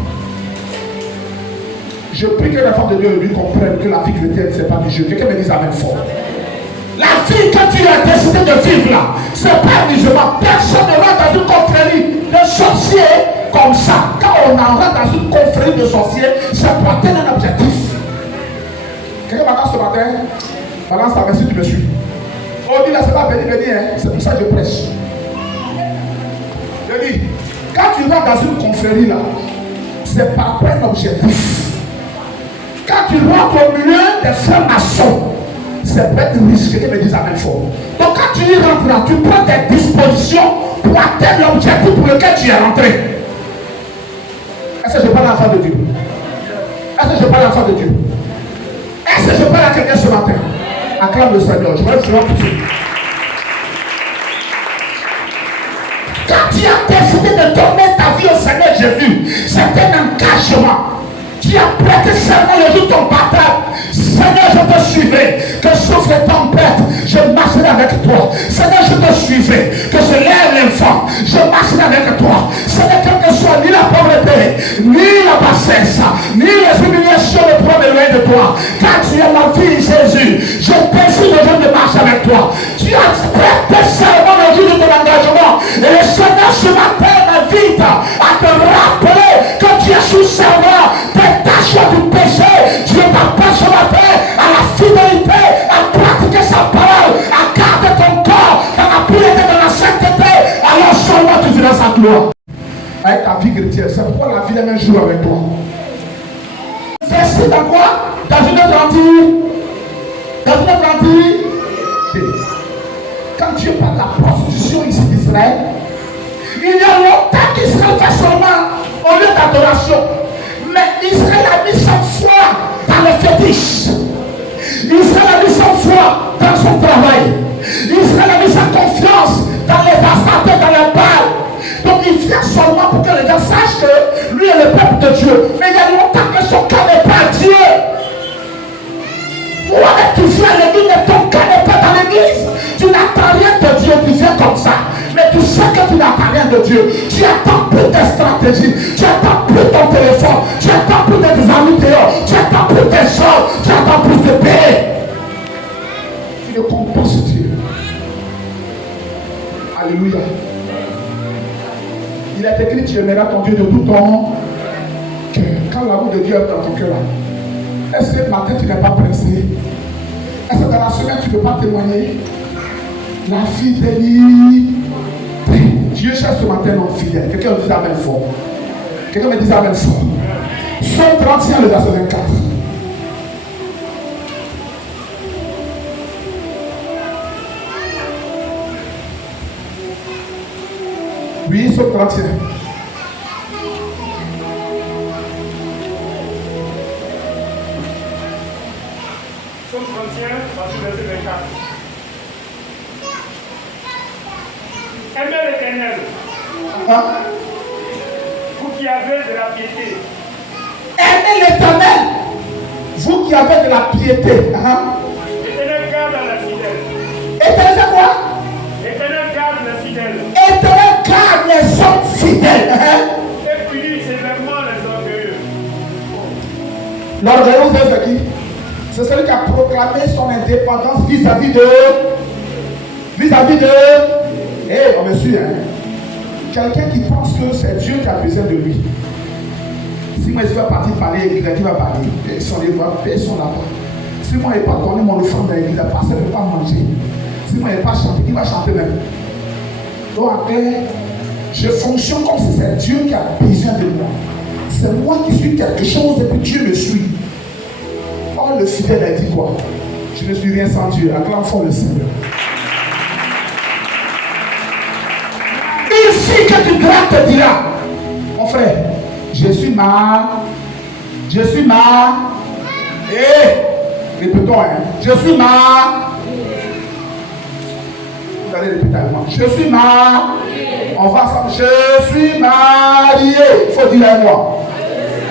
Je prie que les femmes de Dieu lui comprennent que la vie chrétienne, ce n'est pas du jeu. Quelqu'un me dise amen fort. La vie que tu as décidé de vivre là, ce n'est pas du jeu. Personne ne rentre dans une confrérie de sorciers comme ça. Quand on rentre dans une confrérie de sorciers, c'est pour atteindre un objectif. Quelqu'un m'attend ce matin, balance ta main si tu me suis. On dit là, c'est pas béni, hein? C'est pour ça que je prêche. Je dis, quand tu rentres dans une confrérie là, c'est pas pour un objectif. Quand tu rentres au milieu des frères maçons, c'est pas être risqué que me dise amen fort. Donc quand tu y rentres là, tu prends des dispositions pour atteindre l'objectif pour lequel tu es rentré. Est-ce que je parle à l'enfant de Dieu? Est-ce que je parle à l'enfant de Dieu? Est-ce que je parle à quelqu'un ce matin? Acclame le Seigneur. Je vais le faire pour toi. Quand tu as décidé de donner ta vie au Seigneur Jésus, c'est un engagement. Tu as prêté serment le jour de ton baptême. Seigneur, je te suivrai. Que souffle les tempêtes, je marcherai avec toi. Seigneur, je te suivrai. Que je lève l'enfant, je marcherai avec toi. Seigneur, quelle que soit ni la pauvreté, ni la bassesse, ni les humiliations ne pourront m'éloigner de toi. Car tu es ma vie, Jésus. Je décide de marcher avec toi. Tu as prêté serment le jour de ton engagement. Et le Seigneur ce matin m'invite à te rappeler que tu es sous serment. Détache-toi du péché. Dieu t'appelle ce matin à la fidélité, à pratiquer sa parole, à garder ton corps dans la pureté, dans la sainteté. Alors seulement tu verras sa gloire. Avec ta vie chrétienne, c'est pourquoi la vie est un jour avec toi. Verset dans quoi? Dans une autre antique. Dans une autre antique. Quand Dieu parle de la prostitution ici d'Israël, il y a longtemps qu'Israël fait seulement au lieu d'adoration. Mais Israël a mis sa foi dans le fétiche. Israël a mis sa foi dans son travail. Israël a mis sa confiance dans les astres, dans les balles. Donc il vient seulement pour que les gens sachent que lui est le peuple de Dieu. Mais il y a longtemps que son cœur n'est pas Dieu. Toi, tu viens à l'église, mais ton cœur n'est pas dans l'église. Tu n'attends rien de Dieu, tu viens comme ça. Mais tu sais que tu n'attends rien de Dieu. Tu attends plus tes stratégies. Tu attends plus ton téléphone. Tu attends plus tes amis dehors. Tu attends plus tes choses. Tu attends plus de paix. Tu ne composes Dieu. Alléluia. est écrit, tu aimeras ton Dieu de tout ton cœur. Quand l'amour de Dieu est dans ton cœur, est-ce que ce matin tu n'es pas pressé? Est-ce que dans la semaine tu ne peux pas témoigner? La fidélité. Dieu cherche ce matin l'homme fidèle. Quelqu'un me dit amen fort. Quelqu'un me dit amen fort. Somme 31, le verset 24. Oui, Somme 31. Somme 31, verset 24. Aimez l'Éternel, vous qui avez de la piété. Aimez l'Éternel, vous qui avez de la piété. Éternel garde la fidèle. Éternel, c'est quoi? Éternel garde les fidèles. Éternel garde les hommes fidèles. Et punit sévèrement les orgueilleux. L'orgueilleux, c'est qui? C'est celui qui a proclamé son indépendance vis-à-vis de. Eh, on me suit, hein? Quelqu'un qui pense que c'est Dieu qui a besoin de lui. Si moi je vais partir parler, l'église qui va parler. Personne ne voit, personne là-bas. Si moi je n'ai pas donné mon offrande dans l'église, personne ne peut pas manger. Si moi je n'ai pas chanté, qui va chanter même? Donc après, je fonctionne comme si c'est Dieu qui a besoin de moi. C'est moi qui suis quelque chose et puis Dieu me suit. Or le fidèle a dit quoi? Je ne suis rien sans Dieu. Acclame fort le Seigneur. Une fille que tu grattes te dira, mon frère, je suis ma, répétons, hein, je suis ma, vous allez répéter avec moi, je suis ma, on va ensemble, je suis marié, il faut dire avec moi.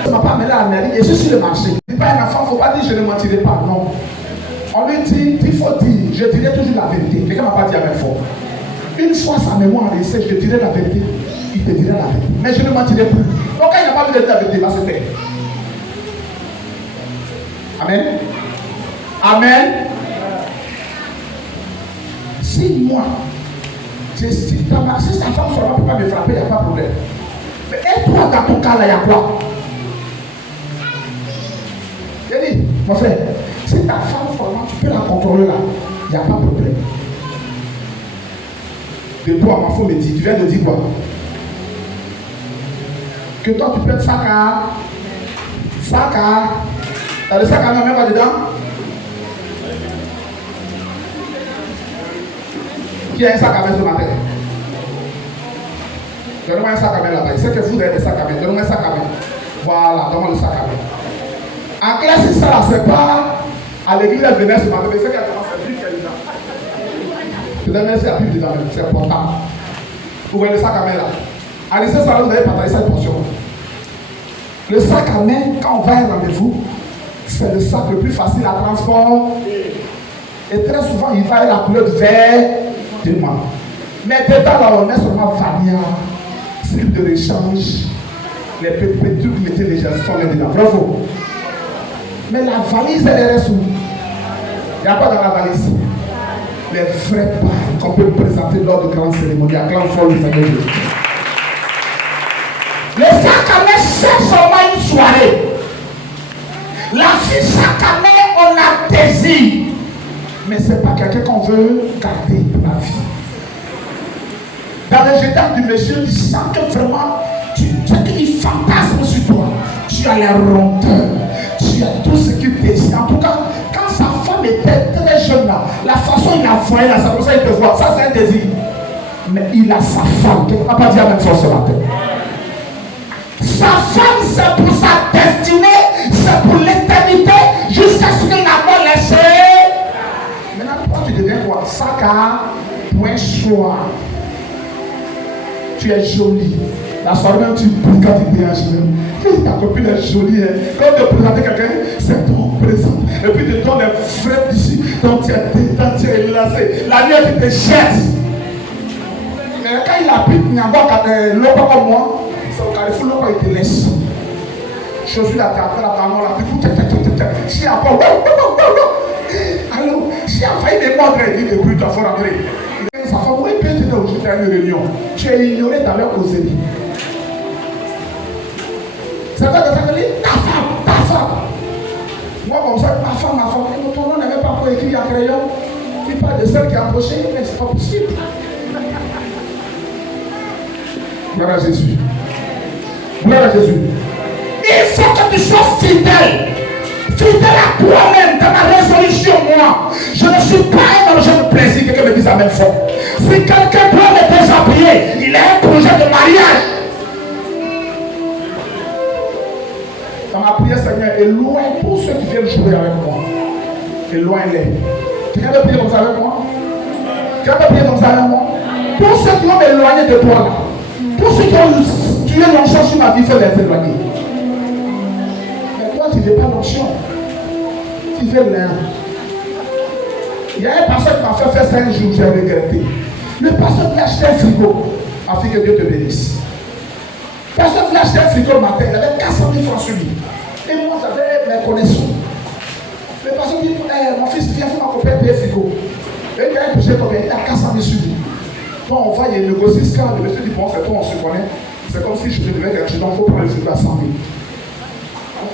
Je ne m'ai pas amené à la mairie, et je suis sur le marché. Il n'est pas un enfant, il ne faut pas dire je ne mentirai pas, non. On lui dit, il faut dire, je dirai toujours la vérité. Quelqu'un ne m'a pas dit avec fort. Une fois sa mémoire réussit, je te dirai la vérité. Il te dira la vérité. Mais je ne mentirai plus. Donc quand il n'a pas dit la vérité, il va se taire. Amen. Amen. Si moi, si ta femme ne peut pas me frapper, il n'y a pas de problème. Mais et toi, dans ton cas là, il y a quoi? J'ai dit, mon frère, si ta femme, tu peux la contrôler là, il n'y a pas de problème. De toi, ma femme me dit, tu viens de dire quoi? Que toi, tu peux être sac à. T'as le sac à main même pas dedans? Qui a un sac à main ce matin? Donne-moi un sac à main là-bas. Il sait que vous avez des sacs à main. Donne-moi un sac à main. Voilà, donne-moi le sac à main. En classe, c'est ça là, c'est pas à l'église, elle venait ce matin, mais c'est qu'elle commence à dire qu'elle est là. Peut-être c'est la Bible dedans, c'est important. Vous voyez le sac à main là. À l'essai, ça vous allez partager cette portion. Le sac à main, quand on va à un rendez-vous, c'est le sac le plus facile à transporter. Et très souvent, il va à la couleur de vert de moi. Mais dedans là, on est seulement vanilla, slip de rechange, les petits trucs qui mettaient les gens sont là dedans. Bravo. Mais la valise, elle reste où? Il n'y a pas dans la valise. Les vrais pas qu'on peut présenter lors de grandes cérémonies. Acclame fort le Seigneur Dieu. Le sac à main sert seulement une soirée. La fille sac à main, on a désir. Mais ce n'est pas quelqu'un qu'on veut garder pour la vie. Dans le jetage du monsieur, tu sens que vraiment, tu sais qu'il fantasme sur toi. Tu as la rondeur. Tu as tout ce qu'il désire. En tout cas, quand sa femme était très jeune là, la façon il a voyé là, c'est pour ça qu'il te voit. Ça c'est un désir. Mais il a sa femme. Tu ne peux pas dire la même chose ce matin. Sa femme c'est pour sa destinée, c'est pour l'éternité, jusqu'à ce que la mort laisse. Maintenant toi tu deviens quoi? Sac à point choix. Tu es jolie. La soirée même tu bouges quand tu déranges même. Ta copine est jolie. Hein. Quand tu présentes quelqu'un, c'est ton présent. Et puis tu donnes les frais d'ici. Donc tu es détendu, tu es lassé. La nuit tu te jettes. Mais quand il habite, il n'y a pas l'eau comme moi. C'est au carrefour, l'eau il te laisse. Je suis là, tu as fait la parole là. Si il y a pas. Alors, si il a failli me mordre, il dit le bruit, tu vas rentrer. Sa femme, oui, peut-être aujourd'hui, tu as une réunion. Tu es ignoré dans leur causerie. C'est quoi de ça dit ta femme. Moi, comme ça, ma femme. Et ton nom n'avait pas encore écrit en crayon. Il parle de celle qui a approché, mais c'est pas possible. Gloire à Jésus. Gloire à Jésus. Il faut que tu sois fidèle. Fidèle à toi-même dans ma résolution, moi. Je ne suis pas un objet de plaisir. Quelqu'un me dise la même fois. Si quelqu'un doit me déshabiller, il a un projet de mariage. Dans ma prière, Seigneur, éloigne tous ceux qui viennent jouer avec moi. Éloigne-les. Quelqu'un veut prier comme ça avec moi? Quelqu'un veut prier comme ça avec moi? Tous ceux qui vont m'éloigner de toi là. Tous ceux qui ont tué l'onction sur ma vie, il faut les éloigner. Mais toi, tu ne veux pas l'onction. Tu veux l'un. Il y a un pasteur qui m'a fait faire ça un jour, j'ai regretté. Le pasteur voulait acheter un frigo. Afin que Dieu te bénisse. Le pasteur voulait acheter un frigo le matin. Il avait 400 000 francs sur lui. Et moi, j'avais mes connaissances. Le pasteur dit, mon fils, viens faire ma copain payer le frigo. Et il a un projet combien? Il a 400 000 sur lui. Quand on va, il négocie ce cas. Le monsieur dit, bon, c'est toi, on se connaît. C'est comme si je te devais quelque chose. Donc, il faut prendre le frigo à 100 000.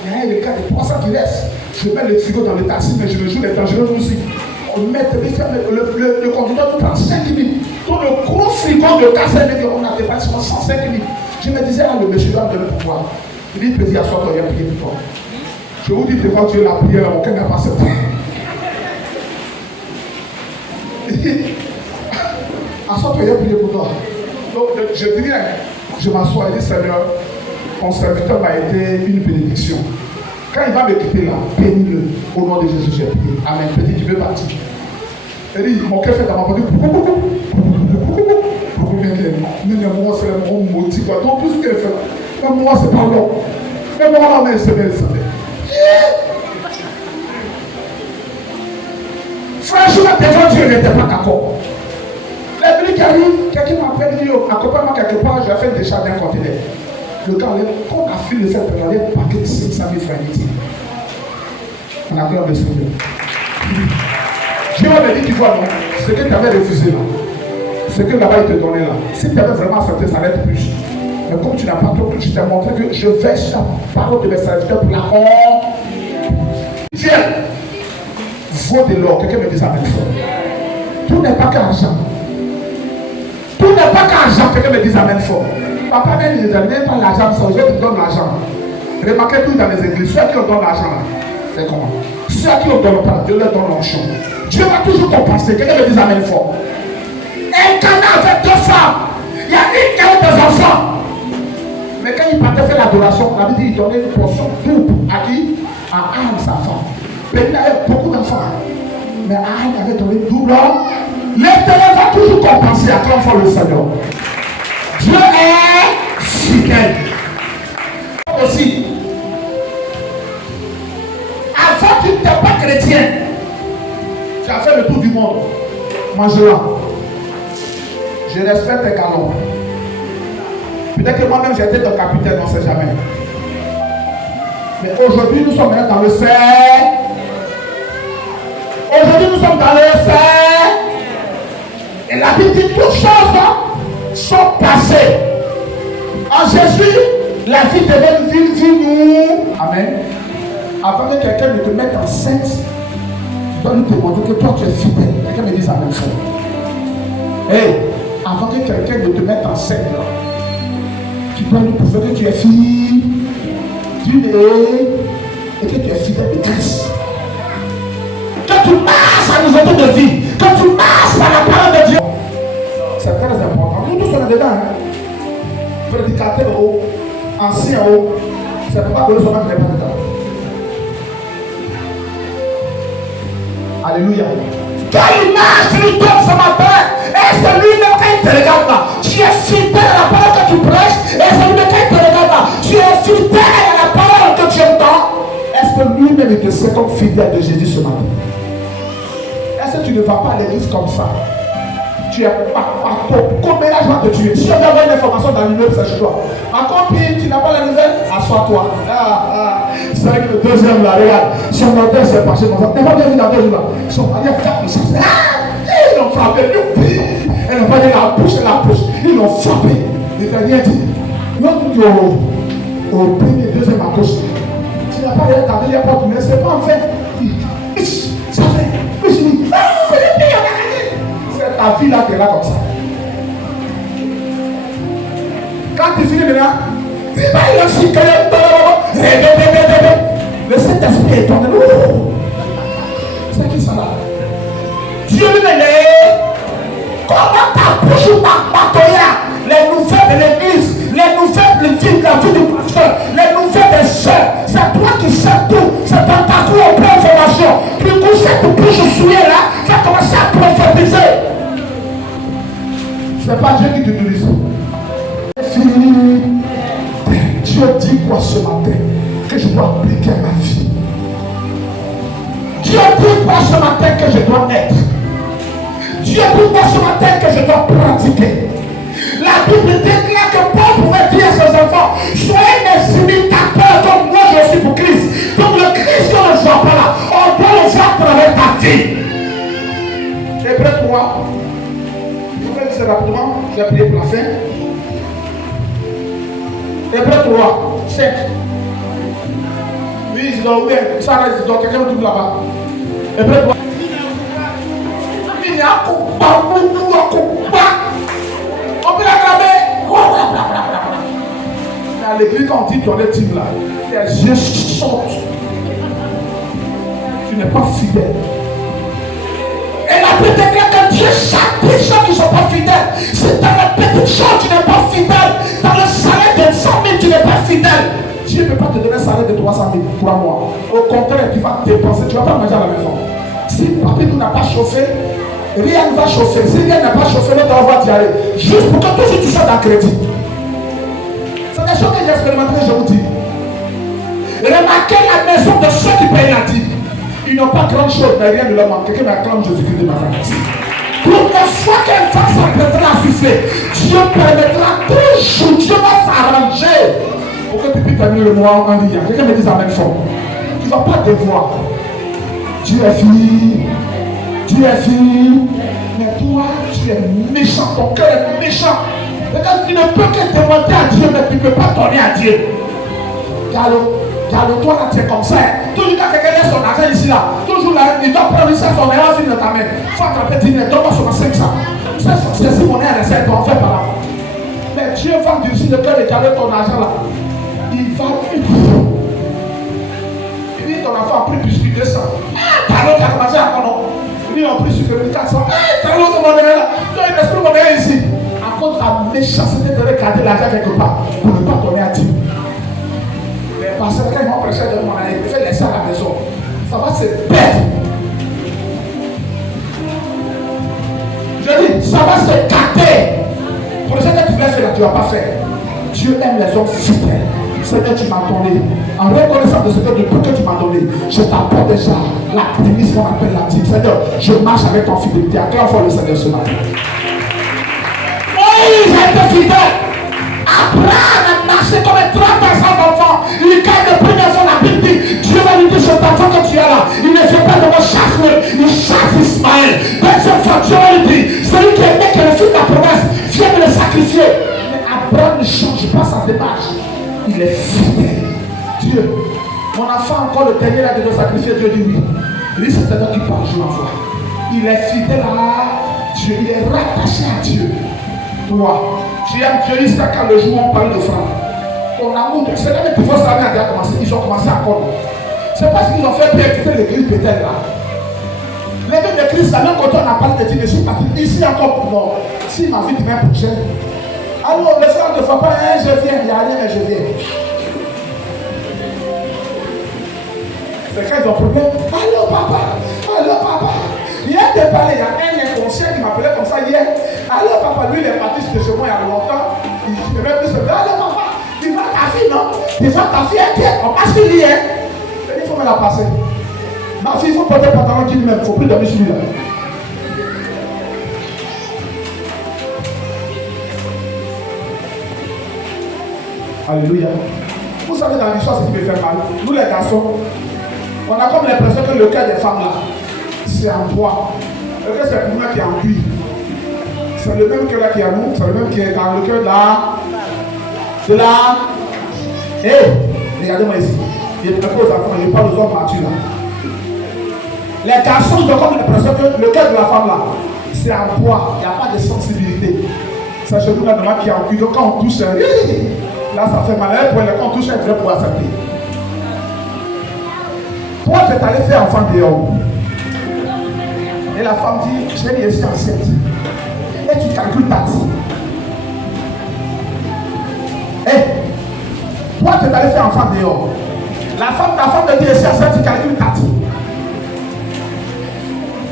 Il y a un cas de 300 qui reste. Je mets le frigo dans le taxi, mais je me joue les dangereux aussi. On met le conducteur nous prend 5 000. Tout le gros frigo de 400 000, on a dépassé 105 000. Je me disais, le monsieur doit me donner le pouvoir. Il dit, petit, assois-toi, il a prié pour toi. Je vous dis, devant Dieu, la prière, mon cœur n'a pas accepté. Il dit, assois-toi, il a prié pour toi. Donc, je dis, je m'assois et dis, Seigneur, ton serviteur m'a été une bénédiction. Quand il va me quitter là, bénis-le. Au nom de Jésus, j'ai prié. Amen. Petit, tu veux partir. Il dit, mon cœur fait dans ma bouche. Mais moi, c'est mon motif. Donc, tout ce qu'elle fait, même moi, c'est pas long. Même moi, là, c'est bien. Franchement, devant Dieu, il n'était pas d'accord. La pluie qui arrive, quelqu'un m'appelle, dit, accompagne-moi quelque part, je vais faire des chats d'un conteneur. Le gars, quand on a fini de cette période, il y a un paquet de 500 000 francs. On a pris un Seigneur. Dieu m'a dit, tu vois, non, ce que tu avais refusé là, ce que là-bas il te donnait là, si tu avais vraiment accepté, ça allait être plus. Mais comme tu n'as pas trop, je t'ai montré que je vais sur la parole de mes serviteurs pour la honte. Dieu, vaut de l'or. Quelqu'un me dit ça même fois. Tout n'est pas qu'argent. Tout n'est pas qu'argent. Quelqu'un me dit ça même fois. Papa même il ne donne pas l'argent, ça aujourd'hui il donne l'argent. Remarquez tout dans les églises, ceux qui ont donné l'argent, c'est comment? Ceux qui ont donné pas, Dieu leur donne l'onction. Dieu va toujours compenser. Quelqu'un me dit ça même fois. Un canard avec 2 femmes. Il y a une qui a des enfants. Mais quand il partait faire l'adoration, la Bible dit qu'il donnait une portion double à qui? À Anne, sa femme. Pénine avait beaucoup d'enfants. Mais Anne avait donné double. L'Éternel va toujours compenser à trois fois le Seigneur. Dieu est fidèle. Aussi, avant tu n'étais pas chrétien, tu as fait le tour du monde. Mange-la. Je respecte tes galons. Peut-être que moi-même j'étais ton capitaine, on ne sait jamais. Mais aujourd'hui nous sommes dans le cerf. Aujourd'hui nous sommes dans le cerf. Et la Bible dit toutes choses sont passées. En Jésus, la vie devait vivre nous. Amen. Avant que quelqu'un ne te mette enceinte, doit nous demander que toi tu es fidèle. Quelqu'un me dit ça même fois. Hey, avant que quelqu'un ne te mette enceinte, tu dois nous prouver que tu es fille d'une et que tu es fidèle de Christ. Que tu marches à nous autres de vie, que tu marches par la parole de Dieu. C'est très important. Nous tous sommes dedans. Hein? Prédicateur haut, ancien haut, c'est pas que nous sommes pas dedans. Alléluia. Quelle image tu nous donnes ce matin? Est-ce que lui-même quand il te regarde là, tu es fidèle à la parole que tu prêches? Est-ce que lui-même quand il te regarde là, tu es fidèle à la parole que tu entends? Est-ce que lui-même il te sait comme fidèle de Jésus ce matin? Est-ce que tu ne vas pas à l'église comme ça? Tu es pas combien là je vais te tuer? Si on avoir une information dans l'immeuble, c'est chez toi. Ma copine, tu n'as pas la nouvelle? Assois-toi. C'est vrai que le deuxième là, regarde. Son modèle s'est passé comme ça. Tu n'as pas bien vu dans deux jours là. Son mari a fait comme ça. Ils l'ont frappé. Elle n'a pas dit la bouche, Ils l'ont frappé. Il ne fait rien dire. au premier, deuxième accouche. Tu n'as pas regardé les portes, mais c'est pas en fait. Ça fait. C'est ta vie là qui est là comme ça. Quand tu finis maintenant, le Saint-Esprit est tombé. C'est qui ça là? Dieu lui-même est. Comment ta bouche ou ta batoya, les nouvelles de l'église, les nouvelles de la vie du pasteur, les nouvelles des soeurs, c'est toi qui sais tout, c'est ton parcours en pleine formation. Du coup, cette bouche souillée là, tu vas commencer à prophétiser. C'est pas Dieu qui te dirige. Dieu dit quoi ce matin que je dois appliquer à ma vie? Dieu dit quoi ce matin que je dois être? Dieu dit quoi ce matin que je dois pratiquer? La Bible déclare que Paul pouvait dire à ses enfants, soyez mes imitateurs comme moi je suis pour Christ. Donc le Christ qu'on ne voit pas là, on doit le voir à travers ta vie. Hébreu 3. Je vais le dire rapidement, j'ai prié pour la fin. Hébreu 3, 5. Oui, ils ont ouvert, ça reste, donc quelqu'un me trouve là-bas. Hébreu 3. Il y a un coup, on peut l'aggraver. À l'église, quand on dit qu'on est team là, les yeux sautent. Tu n'es pas fidèle. Et la Bible déclare que Dieu châtie ceux qui ne sont pas fidèles. C'est dans la petite chose tu n'es pas fidèle. Dans le salaire de 100 000 tu n'es pas fidèle. Dieu ne peut pas te donner un salaire de 300 000, crois-moi. Au contraire, tu vas dépenser, tu ne vas pas manger à la maison. Si papy nous n'a pas chauffé, rien ne va chauffer. Si rien n'a pas chauffé, l'autre va d'y aller. Juste pour que toujours tu sois dans le crédit. C'est des choses que j'ai expérimentées, je vous dis. Remarquez la maison de ceux qui payent la dîme. Ils n'ont pas grand chose, mais rien ne leur manque. Quelqu'un m'acclame Jésus-Christ de ma famille. Pour la fois qu'elle va s'apprêtera à souffler, Dieu permettra toujours, Dieu va s'arranger pour que tu puisses terminer le mois en riant. Quelqu'un me dise amen fort. Tu ne vas pas devoir. Dieu est fini. Dieu est fini. Mais toi, tu es méchant. Ton cœur est méchant. Peut-être tu ne peux que demander à Dieu, mais tu ne peux pas donner à Dieu. Gallo, toi là, tu es comme ça. Toujours quand quelqu'un laisse son argent ici là, toujours là, il doit prendre ça, son argent sur ta main. Il faut attraper, tu ne donnes pas sur 500. C'est si mon est resté, on fait par là. Mais Dieu va durcir le cœur de Gallo, ton argent là. Il va. Il dit ton enfant a pris plus que 200. Gallo qui a commencé à prendre. Lui a pris sur 400. Gallo, ton monnaie là. Donc il reste plus mon monnaie ici. À cause de la méchanceté de regarder l'argent quelque part pour ne pas donner à Dieu. Parce que quand ils m'ont prêché de mon année, ils fait laisser à la maison. Ça va se perdre. Je dis, ça va se gâter. Pour ce que tu voulais faire là, tu ne vas pas faire. Dieu aime les hommes fidèles. Seigneur, tu m'as donné. En reconnaissant de ce que tu m'as donné, je t'apporte déjà la prémisse qu'on appelle la dîme. Seigneur, je marche avec ton fidélité. Acclame fort le Seigneur ce matin. Oui, j'ai été fidèle. Abraham a marché comme 30 enfants. Il gagne la première fois la Bible dit, Dieu va lui dire cet enfant que tu as là, il ne fait pas de mon chasse, il chasse Ismaël. Deuxième fois, Dieu va lui dire, celui qui est né, qui est le fils de la promesse, vient de le sacrifier. Mais Abraham ne change pas sa démarche. Il est fidèle. Dieu, mon enfant encore le dernier là de le sacrifier, Dieu dit oui. Il dit c'est toi qui parle, je m'envoie. Il est fidèle à Dieu, il est rattaché à Dieu. Toi, tu aimes Dieu jusqu'à quand le jour où on parle de frappe. Ton amour, c'est quand même que votre année a déjà commencé, ils ont commencé à corps. C'est parce qu'ils ont fait percuter l'église peut-être là. L'église de Christ, là, même quand on a parlé de Dieu, ici encore pour moi. Si ma vie devient prochaine. Alors, le frère ne voit pas, hein, je viens, il n'y a rien, mais je viens. C'est quand ils ont problème. Allô papa. Hier, tu parlé, il y a un inconscient qui m'appelait comme ça hier. Allô papa, lui, il est parti de chez moi il y a longtemps. Il ne veut plus se dire, allô papa, tu vois ta fille, non? Tu vois ta fille, elle tient, on passe sur lui, hein? Il faut me la passer. Ma fille, il faut porter le pantalon qui lui-même, il ne faut plus dormir sur lui là. Alléluia. Vous savez, dans l'histoire, ce qui me fait mal. Nous, les garçons, on a comme l'impression que le cœur des femmes là, c'est en bois. Le cœur, c'est pour moi qui est en cuir. C'est le même cœur là qui est à nous, c'est le même qui est dans le cœur de la Regardez-moi ici. Je ne parle aux enfants, je parle aux hommes matures là. Les garçons, ils ont comme l'impression que le cœur de la femme là, c'est en poids, il n'y a pas de sensibilité. C'est chez nous là, qui est en cul. Donc quand on touche, là ça fait mal. Quand on touche, elle est pour accepter. Toi, tu es allé faire enfant dehors. Et la femme dit, je vais laisser enceinte. Et tu calcules ta vie. Toi, tu es allé faire enfant dehors. Ta femme te dit, je suis enceinte, tu calcules ta vie.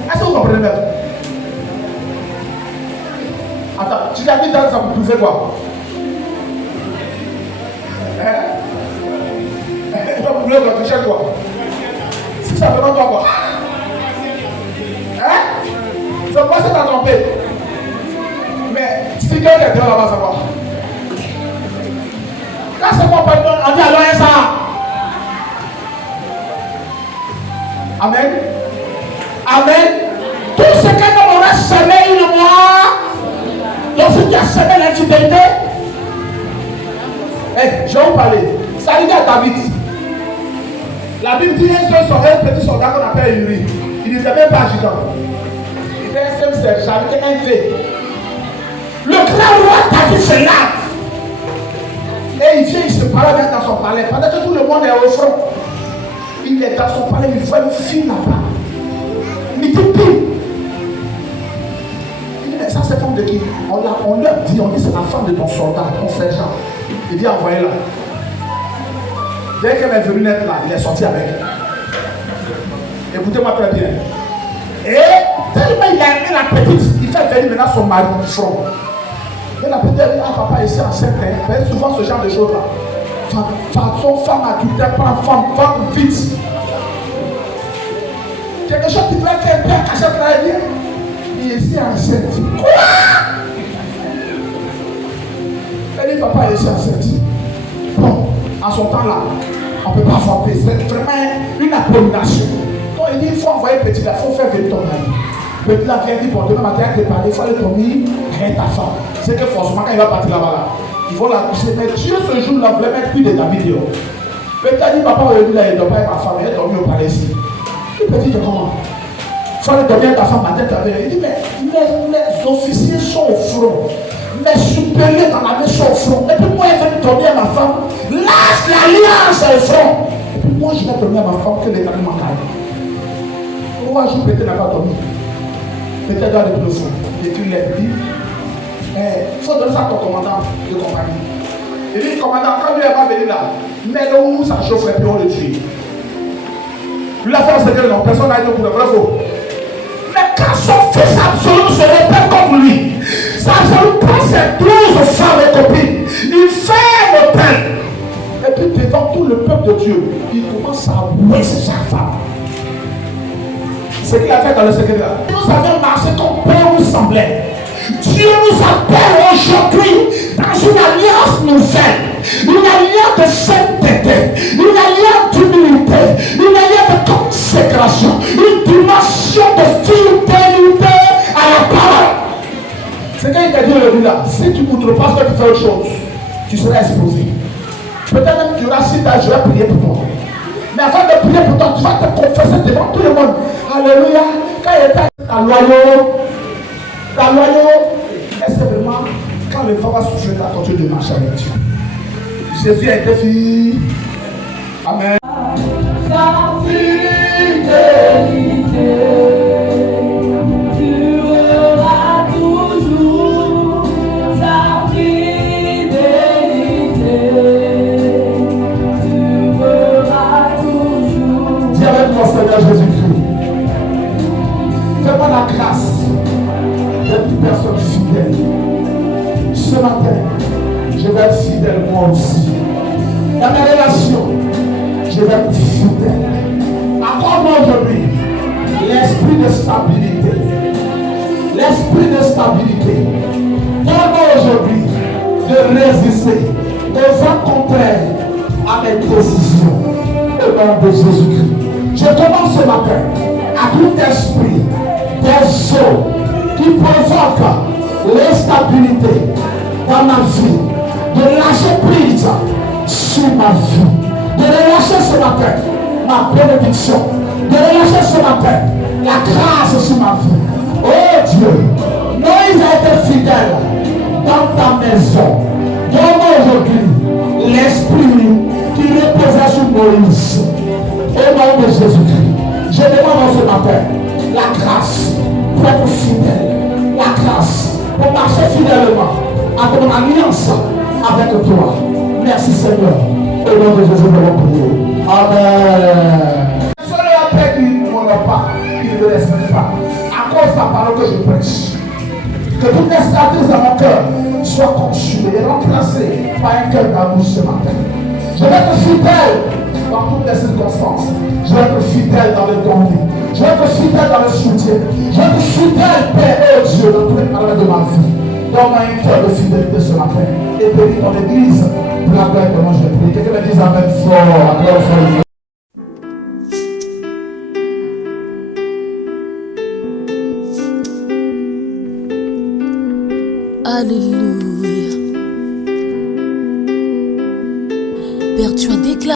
Est-ce que vous comprenez même? Attends, tu l'as dit dans ça, vous pouvez quoi? Vous voulez quoi? Tu cherches quoi? Si ça demande toi quoi? C'est quoi ça t'a trompé? Mais si quelqu'un est là-bas, ça va. Quand c'est mon pardon, on dit alors ça. Amen. Amen. Tout ce qu'un homme aura semé une moi, donc si tu as semé l'infidélité, je vais vous parler. Ça dit à David. La Bible dit un petit soldat qu'on appelle Uri. Il n'était même pas adjudant. Il était un simple sergent, il était un fait. Le grand roi David se lave. Et il vient, il se parle dans son palais. Pendant que tout le monde est au front, il est dans son palais, il voit une fille là-bas. Il dit pire. Il dit, mais ça c'est femme de qui? On leur dit, c'est la femme de ton soldat, ton sergent. Il dit, envoyez-la. Dès qu'elle est venue naître là, il est sorti avec elle. Écoutez-moi très bien. Et tellement il a aimé la petite, il fait venir maintenant son mari du front. Et la petite, elle dit, ah papa, ici enceinte, hein. Souvent ce genre de choses là. Façon femme adultère, pas femme vite. Quelque chose qui fait qu'elle perd cachette là, elle dit, il est ici enceinte. Quoi? Elle dit, papa, il est ici enceinte. Bon, en son temps là, on ne peut pas frapper. C'est vraiment une abomination. Donc il dit, il faut envoyer petit là, il faut faire venir ton mari. Petit là vient dire, bon, demain matin, il te parler, il faut aller dormir avec ta femme. C'est que forcément, quand il va partir là-bas, là, ils vont la pousser. Mais Dieu, ce jour-là, voulait mettre plus de David dehors. Petit a dit, papa, aujourd'hui là, il ne dort pas avec ma femme, il est dormi au palais ici. Le petit dit, comment? Il faut aller dormir avec ta femme, ma tête avec elle. Il dit, mais les officiers sont au front. Mes supérieurs dans la maison au front. Et puis moi, je vais dormir à ma femme. Lâche l'alliance au front. Et puis moi, je vais dormir à ma femme que l'État m'en gagne. Pourquoi je peut-être n'a pas dormi? Peut-être dans le plafond. Et tu l'as dit. Il faut donner ça à ton commandant de compagnie. Il dit, commandant, quand lui va venir là, mets-le où ça chauffe et puis on le tue. Lui a fait un secret, non, personne n'a été pour le vrai faux. Mais quand son fils absolu se répète comme lui, ça absolu prend ses 12 femmes et copines, il fait le pain. Et puis devant tout le peuple de Dieu, il commence à louer sa femme. Ce qu'il a fait dans le secret là. Nous avions marché comme père nous semblait. Dieu nous appelle aujourd'hui dans une alliance nouvelle, une alliance de sainteté, une alliance d'humilité, une alliance de consécration, une dimension de fidélité à la parole. C'est quand il t'a dit aujourd'hui là, si tu ne montres pas que tu fais autre chose, tu seras exposé. Peut-être même que tu auras si tard, je vais prier pour toi. Mais avant de prier pour toi, tu vas te confesser devant tout le monde. Alléluia. Quand il était à la loyauté, est-ce que vraiment, quand le vent va souffler, tu as continué de marcher avec Dieu? Jésus a été fini. Amen. Sa fidélité durera toujours. Sa fidélité durera toujours. Dis avec moi, Seigneur Jésus-Christ, fais-moi la grâce d'être une personne fidèle. Ce matin, je vais être fidèle moi aussi. Dans mes relations, je vais être fidèle. Accorde-moi aujourd'hui l'esprit de stabilité. L'esprit de stabilité. Donne-moi aujourd'hui de résister aux vents contraires à mes décisions. Au nom de Jésus-Christ. Je commence ce matin à tout esprit des eaux qui provoquent l'instabilité dans ma vie, de lâcher prise sur ma vie. De relâcher ce matin ma bénédiction. De relâcher ce matin la grâce sur ma vie. Oh Dieu, Moïse a été fidèle dans ta maison. Donne-moi aujourd'hui l'esprit qui reposait sur Moïse. Au nom de Jésus-Christ, je demande ce matin la grâce pour être fidèle, la grâce pour marcher fidèlement avec mon alliance avec toi. Merci Seigneur. Au nom de Jésus, nous allons prier. Amen. Seul a perdu mon repas, il ne me respecte pas. À cause de la parole que je prêche, que toutes les statues dans mon cœur soient consumées et remplacées par un cœur d'amour ce matin. Je vais être fidèle dans toutes les circonstances. Je vais être fidèle dans le donner. Je vais être fidèle dans le soutien. Je vais être fidèle, Père, oh Dieu, dans tous les paramètres de ma vie. Donne-moi un cœur de fidélité ce matin. Et bénis ton église. Pour la gloire de moi, je prie. Quelqu'un me dise Amen fort. Amen fort. Alléluia. Père, tu as déclaré